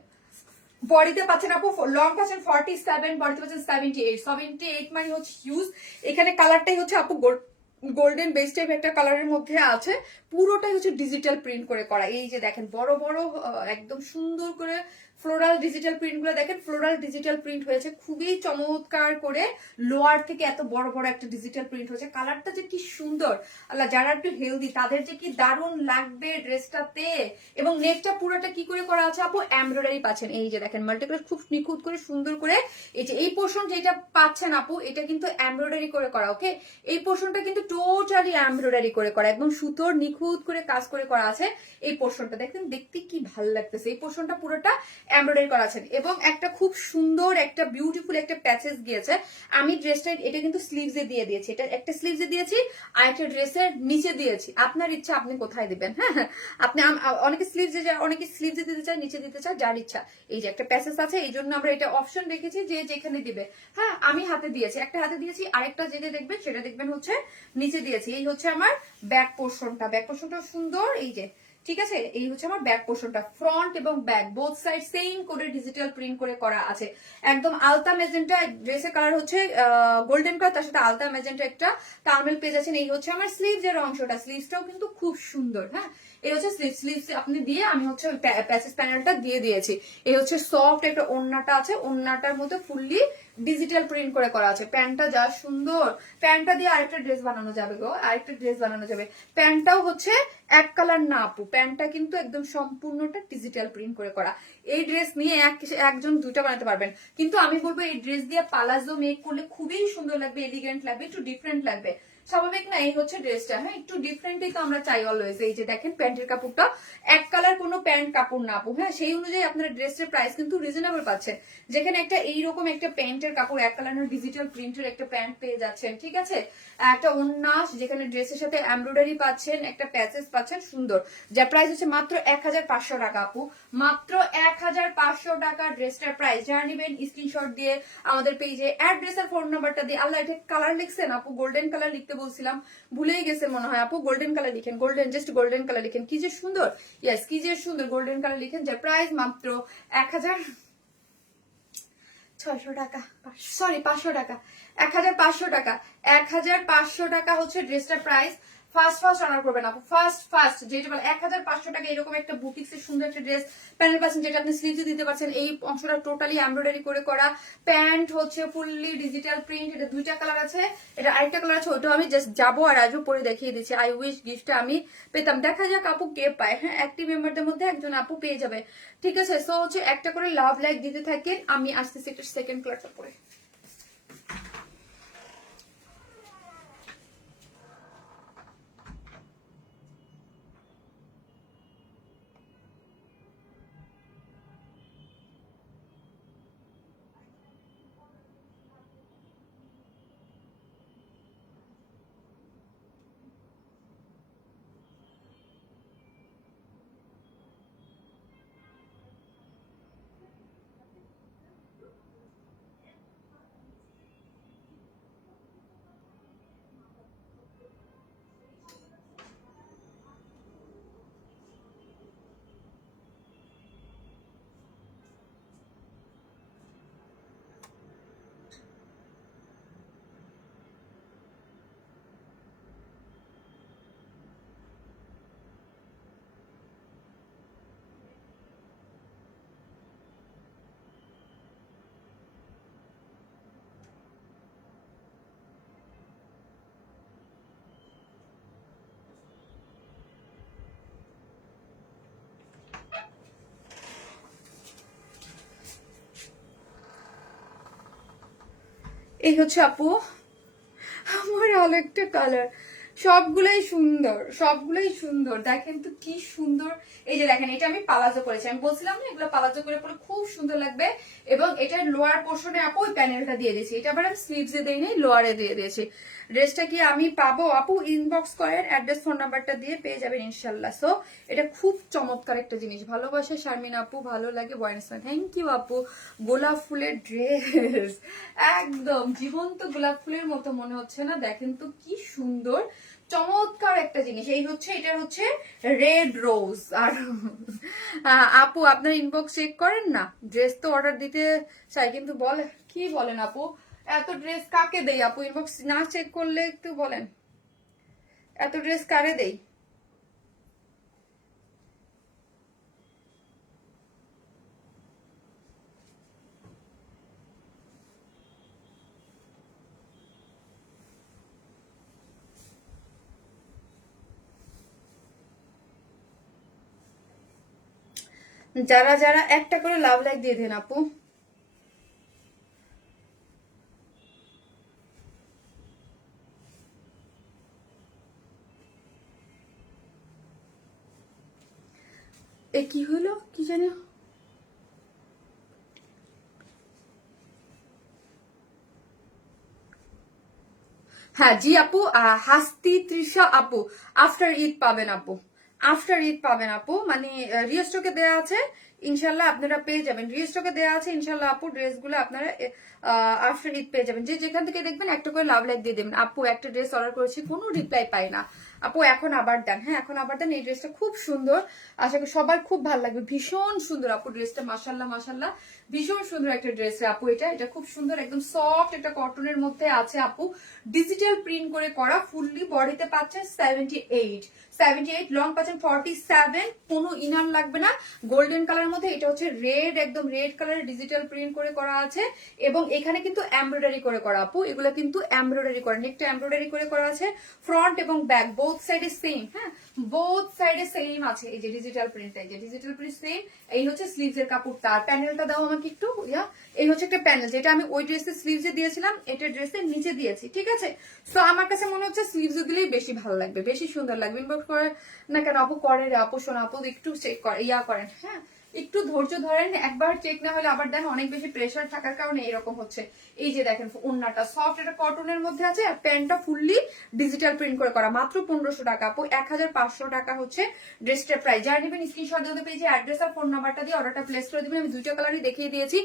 বডিতে পাচ্ছেন আপু লং পাচ্ছেন 47, বডিতে পাচ্ছেন 78 মানে হচ্ছে হিউজ। এখানে কালারটাই হচ্ছে আপু গোল্ডেন বেস টাইপ একটা কালারের মধ্যে আছে, পুরোটাই হচ্ছে ডিজিটাল প্রিন্ট করে করা। এই যে দেখেন বড় বড় একদম সুন্দর করে ফ্লোরাল ডিজিটাল প্রিন্ট গুলো দেখেন, ফ্লোরাল ডিজিটাল প্রিন্ট হয়েছে খুবই চমৎকার করে, লোয়ার থেকে এত বড় বড় একটা ডিজিটাল প্রিন্ট হয়েছে, কালারটা যে কি সুন্দর, আল্লাহ যারা একটু হেলদি তাদের যে কি দারুণ লাগবে ড্রেসটাতে। এবং নেকটা পুরোটা কি করে করা আছে আপু, এমব্রয়ডারি পাচ্ছেন, এই যে দেখেন মাল্টিপ্লাস খুব নিখুঁত করে সুন্দর করে। এই যে এই পোর্শন যেটা পাচ্ছেন আপু, এটা কিন্তু এমব্রয়ডারি করে করা, ওকে এই পোর্শনটা কিন্তু টোটালি এমব্রয়ডারি করে করা, একদম সুতোর নিখুঁত করে কাজ করে করা আছে। এই পোর্শনটা দেখেন দেখতে কি ভালো লাগতেছে, এই পোর্শনটা পুরোটা এমব্রয়ডারি করা আছে, এবং একটা খুব সুন্দর একটা বিউটিফুল একটা প্যাচেস গিয়েছে। আমি ড্রেসটা এটা কিন্তু স্লিভসে দিয়ে দিয়েছি, এটা একটা স্লিভসে দিয়েছি আর একটা ড্রেসের নিচে দিয়েছি, আপনার ইচ্ছা আপনি কোথায় দিবেন। হ্যাঁ আপনি অনেকে স্লিভসে যায়, অনেকে স্লিভসে দিতে চায়, নিচে দিতে চায়, যার ইচ্ছা। এই যে একটা প্যাচেস আছে, এই জন্য আমরা এটা অপশন রেখেছি যে যেখানে দিবে। হ্যাঁ আমি হাতে দিয়েছি, একটা হাতে দিয়েছি, আরেকটা যেটা দেখবেন সেটা দেখবেন হচ্ছে নিচে দিয়েছি। এই হচ্ছে আমার ব্যাক পোর্শনটা, ব্যাক পোর্শনটা সুন্দর, এই যে ঠিক আছে। এই হচ্ছে আমার ব্যাক পোর্শনটা, ফ্রন্ট এবং ব্যাক বোথ সাইড সেম করে ডিজিটাল প্রিন্ট করে করা আছে, একদম আলতা মেজেন্টা। ড্রেসের কালার হচ্ছে গোল্ডেন কালার, তার সাথে আলতা মেজেন্টা একটা টার্মেল পেজ আছে। এই হচ্ছে আমার স্লিভস এর অংশটা, স্লিভসটাও কিন্তু খুব সুন্দর। হ্যাঁ এই হচ্ছে স্লিভস আপনি দিয়ে, আমি হচ্ছে প্যাচেস প্যানেলটা দিয়ে দিয়েছি। এই হচ্ছে সফট একটা ওন্নাটা আছে, ওন্নাটার মধ্যে ফুললি ডিজিটাল প্রিন্ট করে করা আছে। প্যান্টটা যা সুন্দর, প্যান্টটা দিয়ে আরেকটা ড্রেস বানানো যাবে গো, আরেকটা ড্রেস বানানো যাবে। প্যান্টটাও হচ্ছে এক কালার না আপু, প্যান্টটা কিন্তু একদম সম্পূর্ণটা ডিজিটাল প্রিন্ট করে করা। এই ড্রেস নিয়ে একজন দুইটা বানাতে পারবেন, কিন্তু আমি বলবো এই ড্রেস দিয়ে পালাজো মেক করলে খুবই সুন্দর লাগবে, এলিগেন্ট লাগবে, একটু ডিফারেন্ট লাগবে, স্বাভাবিক না। এই হচ্ছে ড্রেসটা, হ্যাঁ একটু ডিফারেন্টই তো আমরা চাই অলওয়েজ। এই যে দেখেন প্যান্টের কাপড়টা এক কালার, কোনো প্যান্ট কাপড় না আপু। হ্যাঁ সেই অনুযায়ী আপনার ড্রেসের প্রাইস কিন্তু রিজনেবল পাচ্ছেন, যেখানে একটা এইরকম একটা প্যান্টের কাপড় এক কালারের ডিজিটাল প্রিন্টের একটা প্যান্ট পেয়ে যাচ্ছেন, ঠিক আছে, একটা ওন্নাস যেখানে ড্রেসের সাথে এমব্রয়ডারি পাচ্ছেন, একটা প্যাচেস পাচ্ছেন সুন্দর, যা প্রাইস হচ্ছে মাত্র 1500 টাকা আপু, মাত্র 1500 টাকা ড্রেসটার প্রাইস। যারা নেবেন স্ক্রিনশট দিয়ে আমাদের পেজে অ্যাড্রেস আর ফোন নাম্বারটা দিয়ে, আল্লাহ এটা কালার লিখছেন আপু, গোল্ডেন কালার লিখতে বলছিলাম, ভুলেই গেছে মনে হয় আপু। গোল্ডেন কালার লিখেন, গোল্ডেন, জাস্ট গোল্ডেন কালার লিখেন। কি যে সুন্দর, ইয়েস কি যে সুন্দর, গোল্ডেন কালার লিখেন। যার প্রাইস মাত্র 1600 টাকা, সরি 500 টাকা, 1500 টাকা, 1500 টাকা হচ্ছে ড্রেসটার প্রাইস। ফার্স্ট অর্ডার করবেন আপু, ফার্স্ট যেটা বলে 1500 টাকা এরকম একটা বুটিক্সের সুন্দর একটা ড্রেস প্যানেল পাচ্ছেন, যেটা আপনি স্লিভে দিতে পারছেন। এই অংশটা টোটালি এমব্রয়ডারি করে করা, প্যান্ট হচ্ছে ফুললি ডিজিটাল প্রিন্ট। এটা 2টা কালার আছে, এটা আরেকটা কালার আছে, ওইটাও আমি জাস্ট যাবো আর আজও পরে দেখিয়ে দিচ্ছি। আই উইশ গিফটটা আমি পেতাম, দেখা যাক আপু কে পায়। হ্যাঁ, অ্যাক্টিভ মেম্বারদের মধ্যে একজন আপু পেয়ে যাবে, ঠিক আছে। সো হচ্ছে একটা করে লাভ লাইক দিতে থাকেন, আমি আসতেছি একটা সেকেন্ড কালারটা পরে। এই হচ্ছে আপু আমার আরেকটা কালার। সবগুলাই সুন্দর, সবগুলাই সুন্দর, দেখেন তো কি সুন্দর। এই যে দেখেন, এটা আমি পালাজো করেছি, আমি বলছিলাম না এগুলো পালাজো করে পরে খুব সুন্দর লাগবে। এবং এটার লোয়ার পোর্শনে আপু ওই প্যানেলটা দিয়ে দিয়েছি, এটা আবার আমি স্লিভসে দিই নাই, লোয়ারে দিয়ে দিয়েছি। ড্রেসটা কি আমি পাবো আপু? ইনবক্স করেন, অ্যাড্রেস ফোন নাম্বারটা দিয়ে পেয়ে যাবেন ইনশাল্লাহ। সো এটা খুব চমৎকার একটা জিনিস, ভালোবাসে শারমিন আপু, ভালো লাগে বয়নেস। থ্যাংক ইউ আপু। গোলাপ ফুলের ড্রেস, একদম জীবন্ত গোলাপ ফুলের মতো মনে হচ্ছে না? দেখেন তো কি সুন্দর, চমৎকার একটা জিনিস। এই হচ্ছে, এটার হচ্ছে রেড রোজ। আর আপু আপনার ইনবক্স চেক করেন না, ড্রেস তো অর্ডার দিতে চাই কিন্তু বলে কি বলেন আপু, এত ড্রেস কাকে দেই আপু? ইনবক্স না চেক করলে একটু বলেন, এত ড্রেস কারে দেই? যারা যারা একটা করে লাভ লাইক দিয়ে দেন আপু। এ কি হলো কি জানি, হ্যাঁ জি আপু। হাস্তি তৃষা আপু, আফটার ঈদ পাবেন আপু, আফটার ঈদ পাবেন আপু। মানে রিস্টকে দেওয়া আছে, ইনশাল্লাহ আপনারা পেয়ে যাবেন। রিস্টকে দেওয়া আছে ইনশাল্লাহ আপু, ড্রেসগুলো আপনারা আফটার ঈদ পেয়ে যাবেন। যে যেখান থেকে দেখবেন একটা করে লাভ লাইক দিয়ে দেবেন। আপু একটা ড্রেস অর্ডার করেছি, কোনো রিপ্লাই পাই না আপু, এখন আবার দেন। হ্যাঁ এখন আবার দেন, এই ড্রেসটা খুব সুন্দর, আশা করি সবার খুব ভালো লাগবে। ভীষণ সুন্দর আপু ড্রেসটা, মাশাল্লাহ মাশাল্লাহ, ভীষণ সুন্দর একটা ড্রেস আপু। এটা খুব সুন্দর, একদম সফট একটা কটনের মধ্যে আছে আপু, ডিজিটাল প্রিন্ট করে করা, ফুললি বডিতে পাচ্ছেন 78, লং পাচ্ছেন 47, কোনো ইনার লাগবে না। গোল্ডেন কালার মধ্যে, এটা হচ্ছে রেড, একদম রেড কালারের ডিজিটাল প্রিন্ট করে করা আছে। এবং এখানে কিন্তু এমব্রয়ডারি করে করা আপু, এগুলো কিন্তু এমব্রয়ডারি করে, নেকটা এমব্রয়ডারি করে করা আছে। ফ্রন্ট এবং ব্যাক বোথ সাইডে সেম, হ্যাঁ বোথ সাইডে সেম আছে। এই যে ডিজিটাল প্রিন্টটা, এই যে ডিজিটাল প্রিন্ট সেম। এই হচ্ছে স্লিভস এর কাপড়, তার প্যানেলটা দাও আমাকে একটু, ইয়া এই হচ্ছে একটা প্যানেল, যেটা আমি ওই ড্রেসের স্লিভসে দিয়েছিলাম, এটা ড্রেসের নিচে দিয়েছি, ঠিক আছে। তো আমার কাছে মনে হচ্ছে স্লিভসে দিলেই বেশি ভালো লাগবে, বেশি সুন্দর লাগবে। ইনবক্স করে না কেন আপু? করে রে আপু, শোনো আপু একটু চেক করে ইয়া করেন, হ্যাঁ একটু ধৈর্য ধরেন, একবার চেক না হলে আবার দেখেন অনেক বেশি প্রেসার থাকার কারণে এরকম হচ্ছে। এই যে দেখেন ওড়নাটা সফট, এটা কটনের মধ্যে আছে, আর প্যান্টটা ফুললি ডিজিটাল প্রিন্ট করে করা, মাত্র 1500 টাকা আপু। 1500 টাকা হচ্ছে ড্রেসটার প্রাইস। যারা নেবেন স্ক্রিনশট দিতে পেয়েছি, অ্যাড্রেস আর ফোন নাম্বারটা দিয়ে অর্ডারটা প্লেস করে দিবেন। আমি দুইটা কালারই দেখিয়ে দিয়েছি।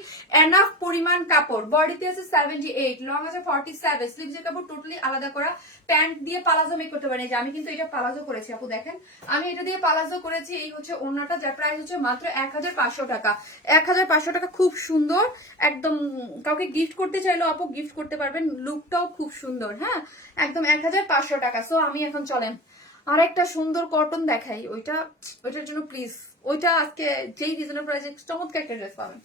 এনাফ পরিমাণ কাপড়, বডিতে আছে 78, লং আছে 47, স্লিভসের কাপড় টোটালি আলাদা করা। প্যান্ট দিয়ে পালাজো মেক করতে পারেন। যে আমি কিন্তু এটা পালাজো করেছি আপু, দেখেন আমি এটা দিয়ে পালাজো করেছি। এই হচ্ছে ওড়নাটা, যার প্রাইস হচ্ছে মাত্র 1500 টাকা। 1500 টাকা, খুব সুন্দর, একদম কাউকে গিফট করতে চাইলেও আপু গিফট করতে পারবেন, লুকটাও খুব সুন্দর। হ্যাঁ, একদম 1500 টাকা। সো আমি এখন চলেন আরেকটা সুন্দর কটন দেখাই, ওইটার জন্য প্লিজ, ওইটা আজকে যেই রিজনেবল প্রাইসে চমৎকার একটা ড্রেস পাবেন।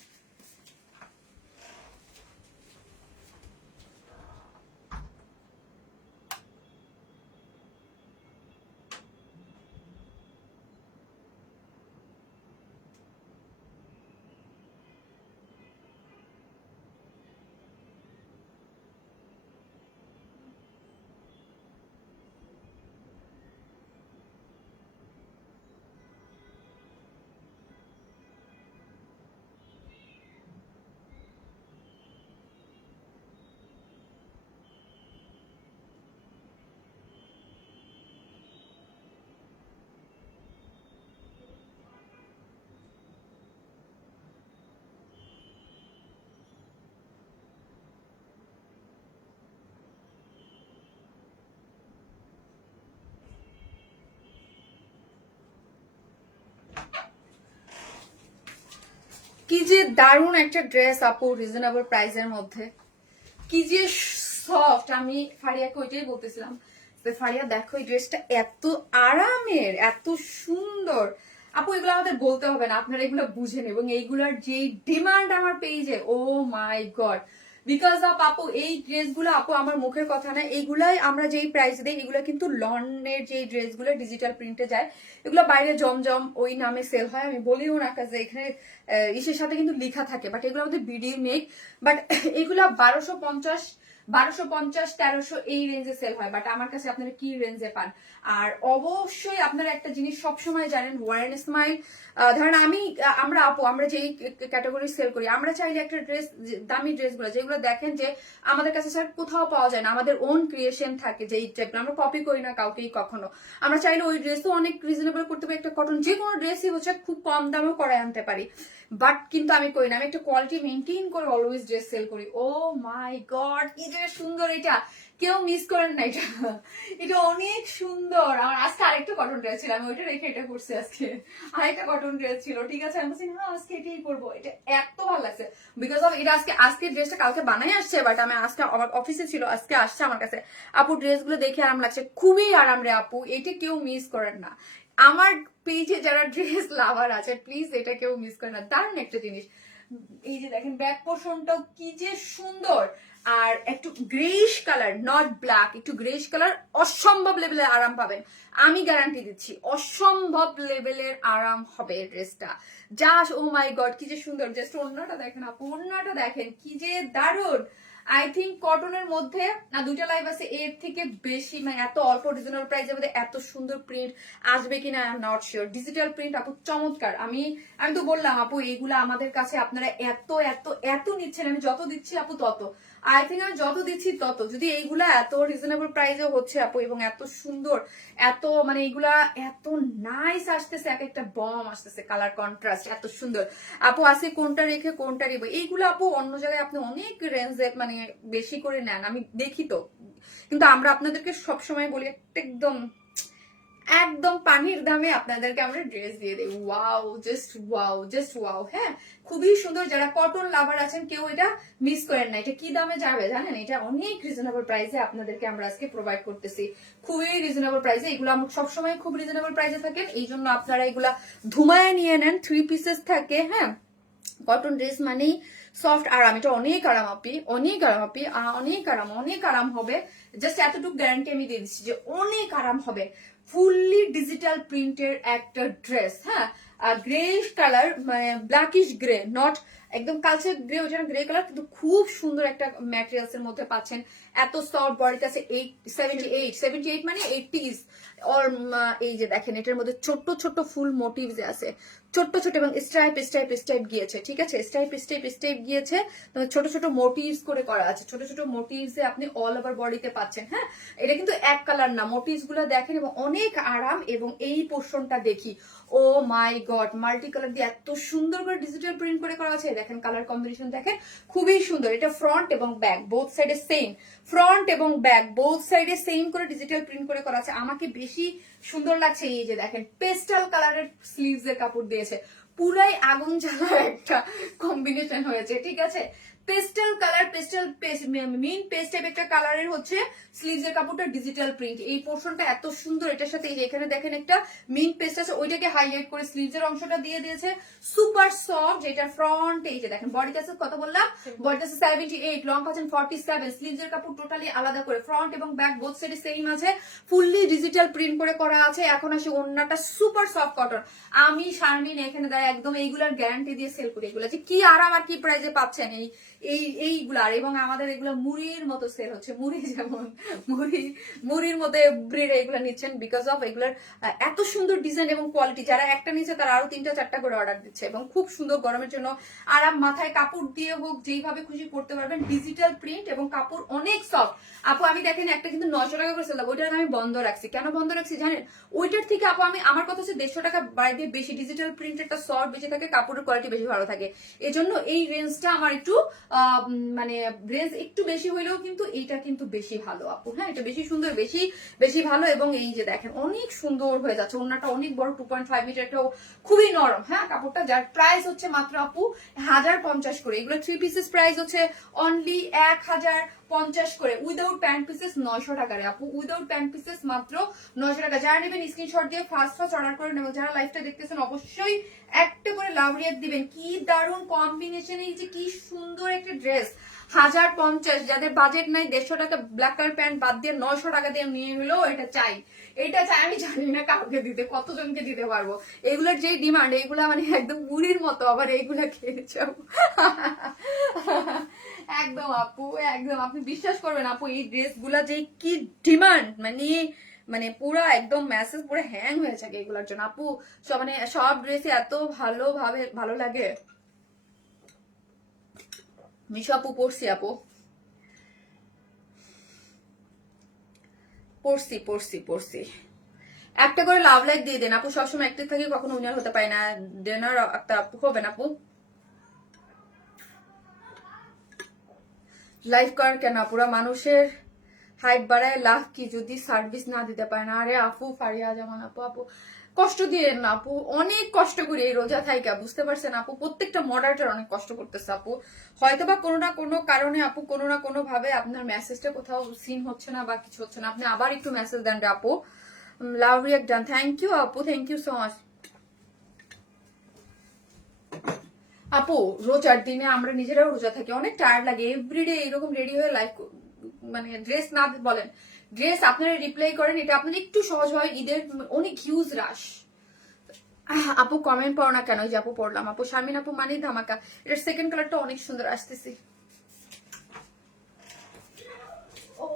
কি যে দারুণ একটা ড্রেস আপু, রিজনেবল প্রাইসের মধ্যে, কি যে সফট। আমি ফারিয়াকে ওইটাই বলতেছিলাম, ফারিয়া দেখো এই ড্রেসটা এত আরামের, এত সুন্দর। আপু এগুলো আমাদের বলতে হবে না, আপনারা এগুলো বুঝেন, এবং এইগুলার যে ডিমান্ড আমার পেজে, ও মাই গড, বিকজ অফ আপু এই ড্রেসগুলো আপু আমার মুখের কথা না, এইগুলাই আমরা যেই প্রাইস দিই, এগুলো কিন্তু লনের যে ড্রেসগুলো ডিজিটাল প্রিন্টে যায়, এগুলো বাইরে জমজম ওই নামে সেল হয়। আমি বলিও না কাজে এখানে ইসের সাথে কিন্তু লেখা থাকে, বাট এগুলো আমাদের বিডি মেক, বাট এগুলা 1250, 1300 এই রেঞ্জে সেল হয়, বাট আমার কাছে আপনারা কি রেঞ্জে পান। আর অবশ্যই আপনারা একটা জিনিস সবসময় জানেন, ওয়ারেন স্মাইল, ধরেন আমরা যেই ক্যাটাগরি সেল করি, আমরা চাইলে একটা ড্রেস, দামি ড্রেসগুলো যেগুলো দেখেন যে আমাদের কাছে স্যার কোথাও পাওয়া যায় না, আমাদের ওন ক্রিয়েশন থাকে, যে আমরা কপি করি না কাউকেই কখনো, আমরা চাইলে ওই ড্রেসও অনেক রিজনেবল করতে পারি, একটা কটন যে কোনো ড্রেসই হচ্ছে খুব কম দামেও করায় আনতে পারি, বাট কিন্তু আমি করি না, আমি একটা কোয়ালিটি মেনটেন করে অলওয়েজ ড্রেস সেল করি। ও মাই গড, কি যে সুন্দর, এটা কেউ মিস করেন না, এটা অনেক সুন্দর। আমার আজকে আরেকটা কটন ড্রেস ছিল, আমি ওইটা রেখে এটা করছি, আজকে আরেকটা কটন ড্রেস ছিল, ঠিক আছে, আমি বলছি না আজকে এটাই করবো, এটা এত ভালো লাগছে, বিকজ অফ এটা আজকে ড্রেসটা কালকে বানাই আসছে, বাট আমি আজকে আমার অফিসে ছিল, আজকে আসছে আমার কাছে। আপু ড্রেসগুলো দেখে আরাম লাগছে, খুবই আরাম রে আপু, এটা কেউ মিস করেন না। আমার পেজে যারা ড্রেস লাভার আছে প্লিজ এটা কেউ মিস করে না, দারুণ একটা জিনিস। এই যে দেখেন ব্যাক পোর্শনটাও কি যে সুন্দর, আর একটু গ্রেইশ কালার, নট ব্ল্যাক, একটু গ্রেইশ কালার, অসম্ভব লেভেলের আরাম পাবেন, আমি গ্যারান্টি দিচ্ছি, অসম্ভব লেভেলের আরাম হবে এই ড্রেসটা। জাস্ট ও মাই গড, কি যে সুন্দর, জাস্ট ওড়নাটা দেখেন আপু, ওড়নাটা দেখেন কি যে দারুণ। আই থিঙ্ক কটনের মধ্যে না দুইটা লাইভ আছে, এর থেকে বেশি, মানে এত অল্প রিজনেবল প্রাইসের মধ্যে এত সুন্দর প্রিন্ট আসবে কিনা I am not sure. Digital print আপু চমৎকার। আমি তো বললাম আপু এইগুলো আমাদের কাছে আপনারা এত এত এত নিচ্ছেন, আমি যত দিচ্ছি আপু তত, আই থিঙ্ক আমি যত দিচ্ছি তত, যদি এইগুলা এত রিজনেবল প্রাইসে হচ্ছে আপু, এবং এত সুন্দর, এত মানে এইগুলা এত নাইস আসতেছে, এক একটা বম আসতেছে, কালার কন্ট্রাস্ট এত সুন্দর আপু, আছে কোনটা রেখে কোনটা নিব, এইগুলো আপু অন্য জায়গায় আপনি অনেক রেঞ্জে মানে বেশি করে নেন, আমি দেখি তো, কিন্তু আমরা আপনাদেরকে সবসময় বলি একদম একদম পানির দামে আপনাদেরকে আমরা ড্রেস দিয়ে দিই। Wow, just wow, just wow. হ্যাঁ, খুবই সুন্দর। যারা কটন লাভার আছেন কেউ এটা মিস করেন না। এটা কি দামে যাবে জানেন? এটা অনেক রিজনেবল প্রাইসে আপনাদেরকে আমরা আজকে প্রোভাইড করতেছি, খুবই রিজনেবল প্রাইসে। এগুলো আমরা সবসময় খুব রিজনেবল প্রাইসে থাকেন, এই জন্য আপনারা এগুলা ধুমায় নিয়ে নেন। 3 পিসেস থাকে। হ্যাঁ, কটন ড্রেস মানেই সফট আরাম, এটা অনেক আরাম আপি, অনেক আরাম আপি, অনেক আরাম, অনেক আরাম হবে। জাস্ট এতটুকু গ্যারান্টি আমি দিয়ে দিচ্ছি যে অনেক আরাম হবে। ফুললি ডিজিটাল প্রিন্টের একটা ড্রেস। হ্যাঁ, গ্রে কালার, মানে ব্ল্যাকিশ গ্রে, নট একদম কালচার গ্রে, ওটা গ্রে কালার, কিন্তু খুব সুন্দর একটা ম্যাটেরিয়ালস এর মধ্যে পাচ্ছেন। এত সফট, বডিতে আছে 78 মানে 80s। এই যে দেখেন এটার মধ্যে ছোট্ট ছোট্ট ফুল মোটিভস আছে, ছোট্ট ছোট, এবং স্ট্রাইপ গিয়েছে, ঠিক আছে, স্ট্রাইপ গিয়েছে, ছোট ছোট মোটিভস করে করা আছে, ছোট ছোট মোটিভস আপনি অল ওভার বডিতে পাচ্ছেন। হ্যাঁ, এটা কিন্তু এক কালার না, মোটিভস গুলো দেখেন এবং অনেক আরাম। এবং এই পোর্শনটা দেখি, ও মাই গড, মাল্টি কালার দিয়ে এত সুন্দর করে ডিজিটাল প্রিন্ট করে করা আছে। দেখেন কালার কম্বিনেশন দেখেন, খুবই সুন্দর। এটা ফ্রন্ট এবং ব্যাক বোথ সাইডে সেম, ফ্রন্ট এবং ব্যাক বোথ সাইডে সেম করে ডিজিটাল প্রিন্ট করে করা আছে। আমাকে বেশি সুন্দর লাগছে এই যে দেখেন পেস্টাল কালারের স্লিভস এর কাপড় দিয়েছে, পুরাই আগুন জ্বালার একটা কম্বিনেশন হয়েছে, ঠিক আছে। পেস্টাল কালার, মিন পেস্ট টাইপ একটা কালারের হচ্ছে স্লিভস এর কাপড়টা, ডিজিটাল প্রিন্ট। এই পোর্শনটা এত সুন্দর, এটার সাথে এই যে এখানে দেখেন একটা মিন পেস্ট আছে, ওইটাকে হাইলাইট করে স্লিভস এর অংশটা দিয়ে দিয়েছে, সুপার সফট। যেটা ফ্রন্ট, এই যে দেখেন বডি কাছে কত বললাম, বডি কাছে 78, লং পাচ্ছেন 47, স্লিভস এর কাপড় টোটালি আলাদা করে, ফ্রন্ট এবং ব্যাক বোথ সাইডে সেম আছে, ফুললি ডিজিটাল প্রিন্ট করে করা আছে। এখন আসে ওন্নাটা, সুপার সফট কটন। আমি শারমিন এখানে দাঁড়ায় একদম এইগুলার গ্যারান্টি দিয়ে সেল করি, এগুলো যে কি আরাম আর কি প্রাইসে পাচ্ছেন এইগুলার। এবং আমাদের এগুলো মুড়ির মতো সেল হচ্ছে, মুড়ি যেমন মুড়ির মধ্যে ব্রিড এগুলো নিচ্ছেন, বিকজ অফ এগুলার এত সুন্দর ডিজাইন এবং কোয়ালিটি। যারা একটা নিচ্ছে তারা আরো 3টা 4টা করে অর্ডার দিচ্ছে, এবং খুব সুন্দর গরমের জন্য আরাম, মাথায় কাপড় দিয়ে হোক যেইভাবে খুশি পড়তে পারবেন, ডিজিটাল প্রিন্ট এবং কাপড় অনেক সফট। আপু আমি দেখেন একটা কিন্তু 900 টাকা করে সেল, ওইটার আমি বন্ধ রাখছি। কেন বন্ধ রাখছি জানেন? ওইটার থেকে আপু আমি, আমার কথা হচ্ছে 150 টাকা বাইরে বেশি ডিজিটাল প্রিন্ট একটা সফট বেশি থাকে, কাপড়ের কোয়ালিটি বেশি ভালো থাকে। এজন্য এই রেঞ্জটা আমার একটু মানে রেঞ্জ একটু বেশি হইলেও কিন্তু এইটা কিন্তু বেশি ভালো আপু। হ্যাঁ, এটা বেশি সুন্দর, বেশি বেশি ভালো। এবং এই যে দেখেন অনেক সুন্দর হয়ে যাচ্ছে, ওন্নাটা অনেক বড়, 2.5 মিটার, এটাও খুবই নরম। হ্যাঁ, কাপড়টা যার প্রাইস হচ্ছে মাত্র আপু 1050 করে। এগুলো 3 পিসেস প্রাইস হচ্ছে অনলি 1050 করে, উইদাউট প্যান্ট পিসেস 900 টাকারে আপু, উইদাউট প্যান্ট পিসেস মাত্র 900 টাকা। যারা নেবেন স্ক্রিনশট দিয়ে ফার্স্ট অর্ডার করে নেবেন। যারা লাইভটা দেখতেছেন অবশ্যই একটা করে লাভ রিয়াক্ট দিবেন। কি দারুণ কম্বিনেশন, এই যে কি সুন্দর একটা ড্রেস, 1050। যাদের বাজেট নাই 150 টাকা ব্ল্যাক কালার প্যান্ট বাদ দিয়ে 900 টাকা দিয়ে নিয়ে হলেও এটা চাই, এটা চাই। আমি জানি না কাউকে দিতে, কতজনকে দিতে পারবো। এগুলোর যে ডিমান্ড, এগুলা মানে একদম মুড়ির মতো, আবার এইগুলা খেয়ে যাবো একদম আপু, একদম আপনি বিশ্বাস করবেন আপু, এই ড্রেস গুলা যে কি ডিমান্ড, মানে পুরো একদম মেসেজ পুরো হ্যাং হয়ে থাকে এগুলোর জন্য আপু। সব মানে সব ড্রেসে এত ভালো লাগে। মিশো আপু পড়ছি, আপু পড়ছি। একটা করে লাভ লাইক দিয়ে দেন আপু, সবসময় অ্যাক্টিভ থাকি, কখনো উইনার হতে পারে না। ডিনার একটা আপু হবেন আপু, লাইভ করেন কেন আপুরা? মানুষের হাইট বাড়ায় লাভ কি যদি সার্ভিস না দিতে পারে না? আরে আপু ফারিয়া জামান আপু কষ্ট দিয়ে না আপু, অনেক কষ্ট করি এই রোজা থাইকা, বুঝতে পারছেন আপু? প্রত্যেকটা মডারেটর অনেক কষ্ট করতেছে আপু, হয়তোবা কোনো না কোনো কারণে আপু, কোনো না কোনো ভাবে আপনার মেসেজটা কোথাও সিন হচ্ছে না বা কিছু হচ্ছে না, আপনি আবার একটু মেসেজ দেন রে আপু। Love react done, thank you আপু, থ্যাংক ইউ সো মাচ আপু। রোজার দিনে আমরা নিজেরাও রোজা থাকি, অনেক টায়ার্ড লাগে, এভরিডে এরকম রেডি হয়ে লাইফ, মানে ড্রেস না বলেন, ড্রেস আপনারা রিপ্লাই করেন, এটা আপনাদের একটু সহজ হয়। ঈদের অনেক হিউজ রাশ। আপু কমেন্ট পড়ো না কেন? যে আপু পড়লাম আপু, শারমিন আপু মানে ধামাকা, এটার সেকেন্ড কালারটা অনেক সুন্দর আসতেছে। ও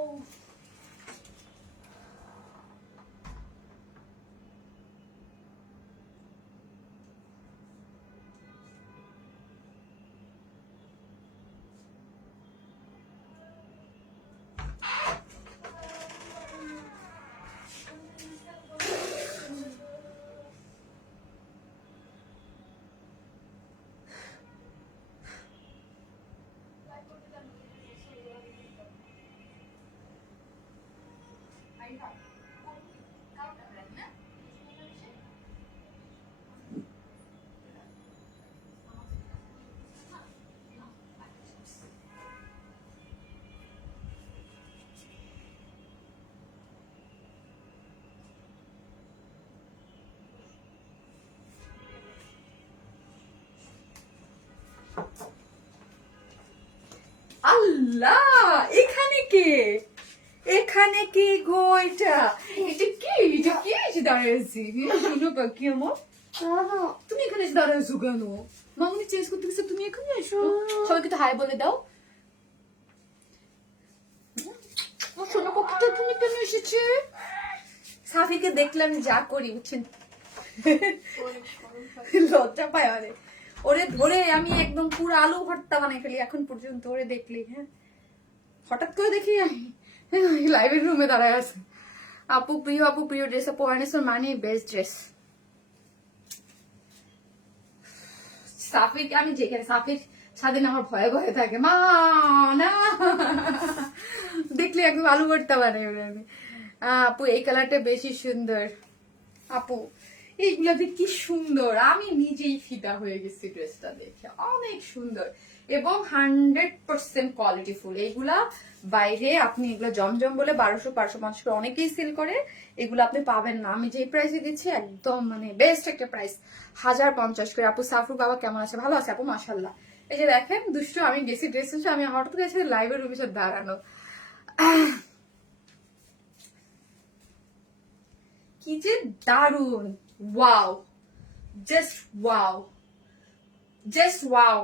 আল্লাহ, এখানে কে? এখানে কি গো? এটা কি দাঁড়িয়েছি? শুনো পাখি আমার, তুমি এখানে এসে দাঁড়াইছো কেন? মামুনি চেঞ্জ করতে গেছে, তুমি এখানে এসো। সবাইকে তো হাই বলে দাও। শোনো কত তুমি কেন এসেছে? সাফিকে দেখলাম যা করি বুঝছেন, লজ্জা পায় অনেক। ওরে ধরে আমি একদম পুরো আলু ভর্তা বানাই ফেলি এখন পর্যন্ত ওরে দেখলি। হ্যাঁ, হঠাৎ করে দেখি লাইভের রুমে দাঁড়ায় আছে। আপু প্রিয় ড্রেস। আপু আনিসের মানে বেস্ট ড্রেস। সাফিক আমি যেখানে সাফিক স্বাধীন আমার ভয়ে ভয়ে থাকে, মা না দেখলে একদম আলু ভর্তা বানাই ওরে আমি। আপু এই কালারটা বেশি সুন্দর। আপু এইগুলাতে কি সুন্দর, আমি নিজেই ফিদা হয়ে গেছি ড্রেসটা দেখে, অনেক সুন্দর এবং 100% কোয়ালিটি ফুল। এইগুলা বাইরে আপনি এগুলো জমজম বলে 1200-550 করে অনেকেই সেল করে, এগুলো আপনি পাবেন না। আমি যে প্রাইসে দিচ্ছি একদম মানে বেস্ট একটা প্রাইস, 1050 করে। আপু সাফরু বাবা কেমন আছে? ভালো আছে আপু মাশাআল্লাহ। এই যে দেখেন দুষ্টু, আমি গেছি ড্রেস আমি হঠাৎ করে লাইভের রুমে দাঁড়ানো। কি যে দারুন, wow, just wow, just wow.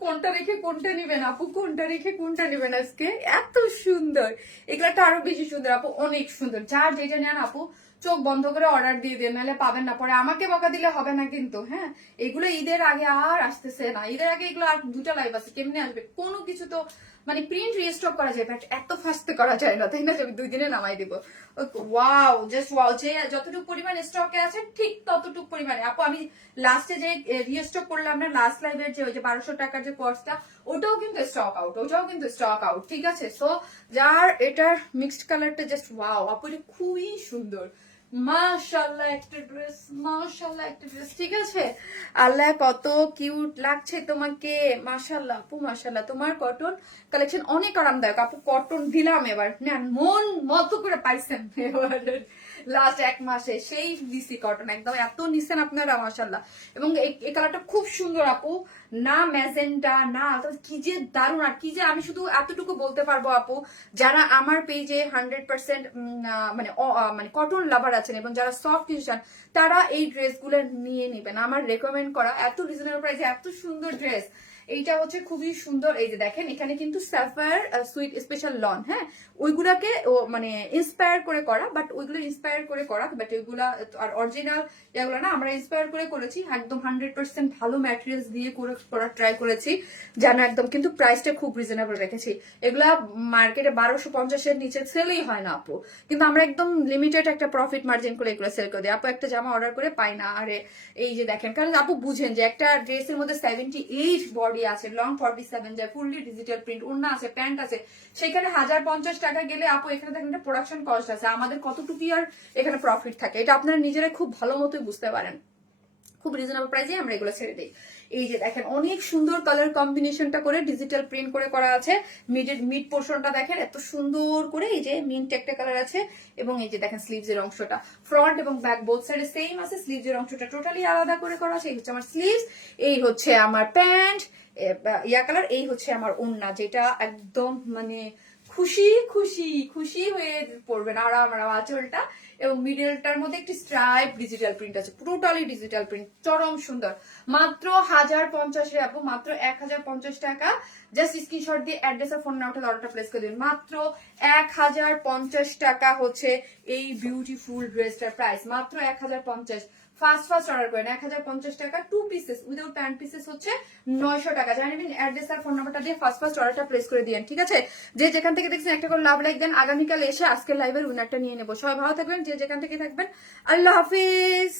কোনটা রেখে কোনটা নিবেন আপু? কোনটা রেখে কোনটা নিবেন? আজকে এত সুন্দর, এগুলাটা আরো বেশি সুন্দর আপু, অনেক সুন্দর। যার যেটা নেন আপু চোখ বন্ধ করে অর্ডার দিয়ে দেন, নাহলে পাবেন না। পরে আমাকে বকা দিলে হবে না কিন্তু। হ্যাঁ, এগুলো ঈদের আগে আর আসতেছে না, ঈদের আগে এগুলো আর 2টা লাইভ আছে, কেমনে আসবে? কোনো কিছু তো মানে প্রিন্ট রিস্টক করা যায়, বাট এত ফাস্টে করা যায় না, তাই না? আমি 2 দিনে নামাই দিব। Wow, just wow. যে যতটুকু পরিমাণ স্টকে আছে ঠিক ততটুকু পরিমাণে আপু আমি লাস্টে যে রিস্টক করলাম না, লাস্ট লাইভের যে ওই যে 1200 টাকার যে কোর্সটা, ওটাও কিন্তু স্টক আউট, ঠিক আছে? সো যার এটার মিক্সড কালারটা জাস্ট ওয়াও আপু, এটা খুবই সুন্দর। মাশাআল্লাহ একটা ড্রেস, মাশাআল্লাহ একটা ড্রেস, ঠিক আছে? আল্লাহ কত কিউট লাগছে তোমাকে, মাশাআল্লাহ আপু মাশাআল্লাহ। তোমার কটন কালেকশন অনেক আরামদায়ক আপু, কটন দিলাম এবার, নেন মন মতো করে পাইছেন এবার লাস্ট 1 মাসে সেই দিছি কটন, একদম এত নিছেন আপনারা মাশাআল্লাহ। এবং এই কালারটা খুব সুন্দর আপু, না ম্যাজেন্টা না, কি যে দারুণ। আর কি যে আমি শুধু এতটুকু বলতে পারবো আপু, যারা আমার পেজে 100% মানে কটন লাভার আছেন এবং যারা সফট টিউশন, তারা এই ড্রেসগুলো নিয়ে নেবেন। আমার রেকমেন্ড করা এত রিজনেবল প্রাইসে এত সুন্দর ড্রেস। এইটা হচ্ছে খুবই সুন্দর। এই যে দেখেন এখানে কিন্তু স্যাফায়ার সুইট স্পেশাল লন, হ্যাঁ, ওইগুলাকে মানে ইন্সপায়ার করে করা, বাট ওইগুলো ইন্সপায়ার করে করা, বাট ওইগুলা আর অরিজিনাল এগুলো না, আমরা ইন্সপায়ার করে করেছি একদম 100% ভালো ম্যাটেরিয়ালস দিয়ে করার ট্রাই করেছি, জানা একদম। কিন্তু প্রাইসটা খুব রিজনেবল রেখেছি। এগুলা মার্কেটে 1250-এর নিচে সেলই হয় না আপু, কিন্তু আমরা একদম লিমিটেড একটা প্রফিট মার্জিন করে এগুলো সেল করে দিই। আপু একটা জামা অর্ডার করে পাই না। আরে এই যে দেখেন, কারণ আপু বুঝেন যে একটা ড্রেসের মধ্যে 78 বডি আছে, লং 47 যায়, ফুললি ডিজিটাল প্রিন্ট, ওড়না আছে, প্যান্ট আছে, সেখানে 1050 টাকা গেলে আপু এখানে দেখেন একটা প্রোডাকশন কস্ট আছে, আমাদের কতটুকু আর এখানে প্রফিট থাকে, এটা আপনারা নিজেরা খুব ভালো মতোই বুঝতে পারেন। খুব রিজনেবল প্রাইসে আমরা এগুলো ছেড়ে দিই। এই যে দেখেন অনেক সুন্দর কালার কম্বিনেশনটা করে ডিজিটাল প্রিন্ট করে করা আছে। মিড পোর্শনটা দেখেন এত সুন্দর করে, এই যে মিন্ট একটা কালার আছে। এবং এই যে দেখেন স্লিভস এর অংশটা, ফ্রন্ট এবং ব্যাক বোথ সাইডে সেম আছে, স্লিভস এর অংশটা টোটালি আলাদা করে করা আছে। এই হচ্ছে আমার স্লিভস, এই হচ্ছে আমার প্যান্ট ইয়া কালার, এই হচ্ছে আমার ওড়না, যেটা একদম মানে খুশি খুশি খুশি হয়ে পড়বেন আরাম আঁচলটা। এবং মিডলটার মধ্যে একটি স্ট্রাইপ ডিজিটাল প্রিন্ট আছে, পুরোটালি ডিজিটাল প্রিন্ট, চরম সুন্দর। মাত্র 1050 এ আপু, মাত্র 1050 টাকা। জাস্ট স্ক্রিনশট দিয়ে অ্যাড্রেস আর ফোন নাম্বারটা অর্ডারটা প্লেস করে দিন। মাত্র 1050 টাকা হচ্ছে এই বিউটিফুল ড্রেসটার প্রাইস, মাত্র 1050। ফার্স্ট অর্ডার করেন 1050 টাকা, 2 পিসেস উইদাউট প্যান্ট পিসেস হচ্ছে 900 টাকা। জানেন অ্যাড্রেস আর ফোন নাম্বারটা দিয়ে ফার্স্ট অর্ডারটা প্লেস করে দিন, ঠিক আছে? যে যেখান থেকে দেখছেন একটা করে লাভ লাইক দেন। আগামীকাল এসে আজকের লাইভের উইনারটা নিয়ে নেবো। সবাই ভালো থাকবেন যে যেখান থেকে থাকবেন। আল্লাহ হাফিজ।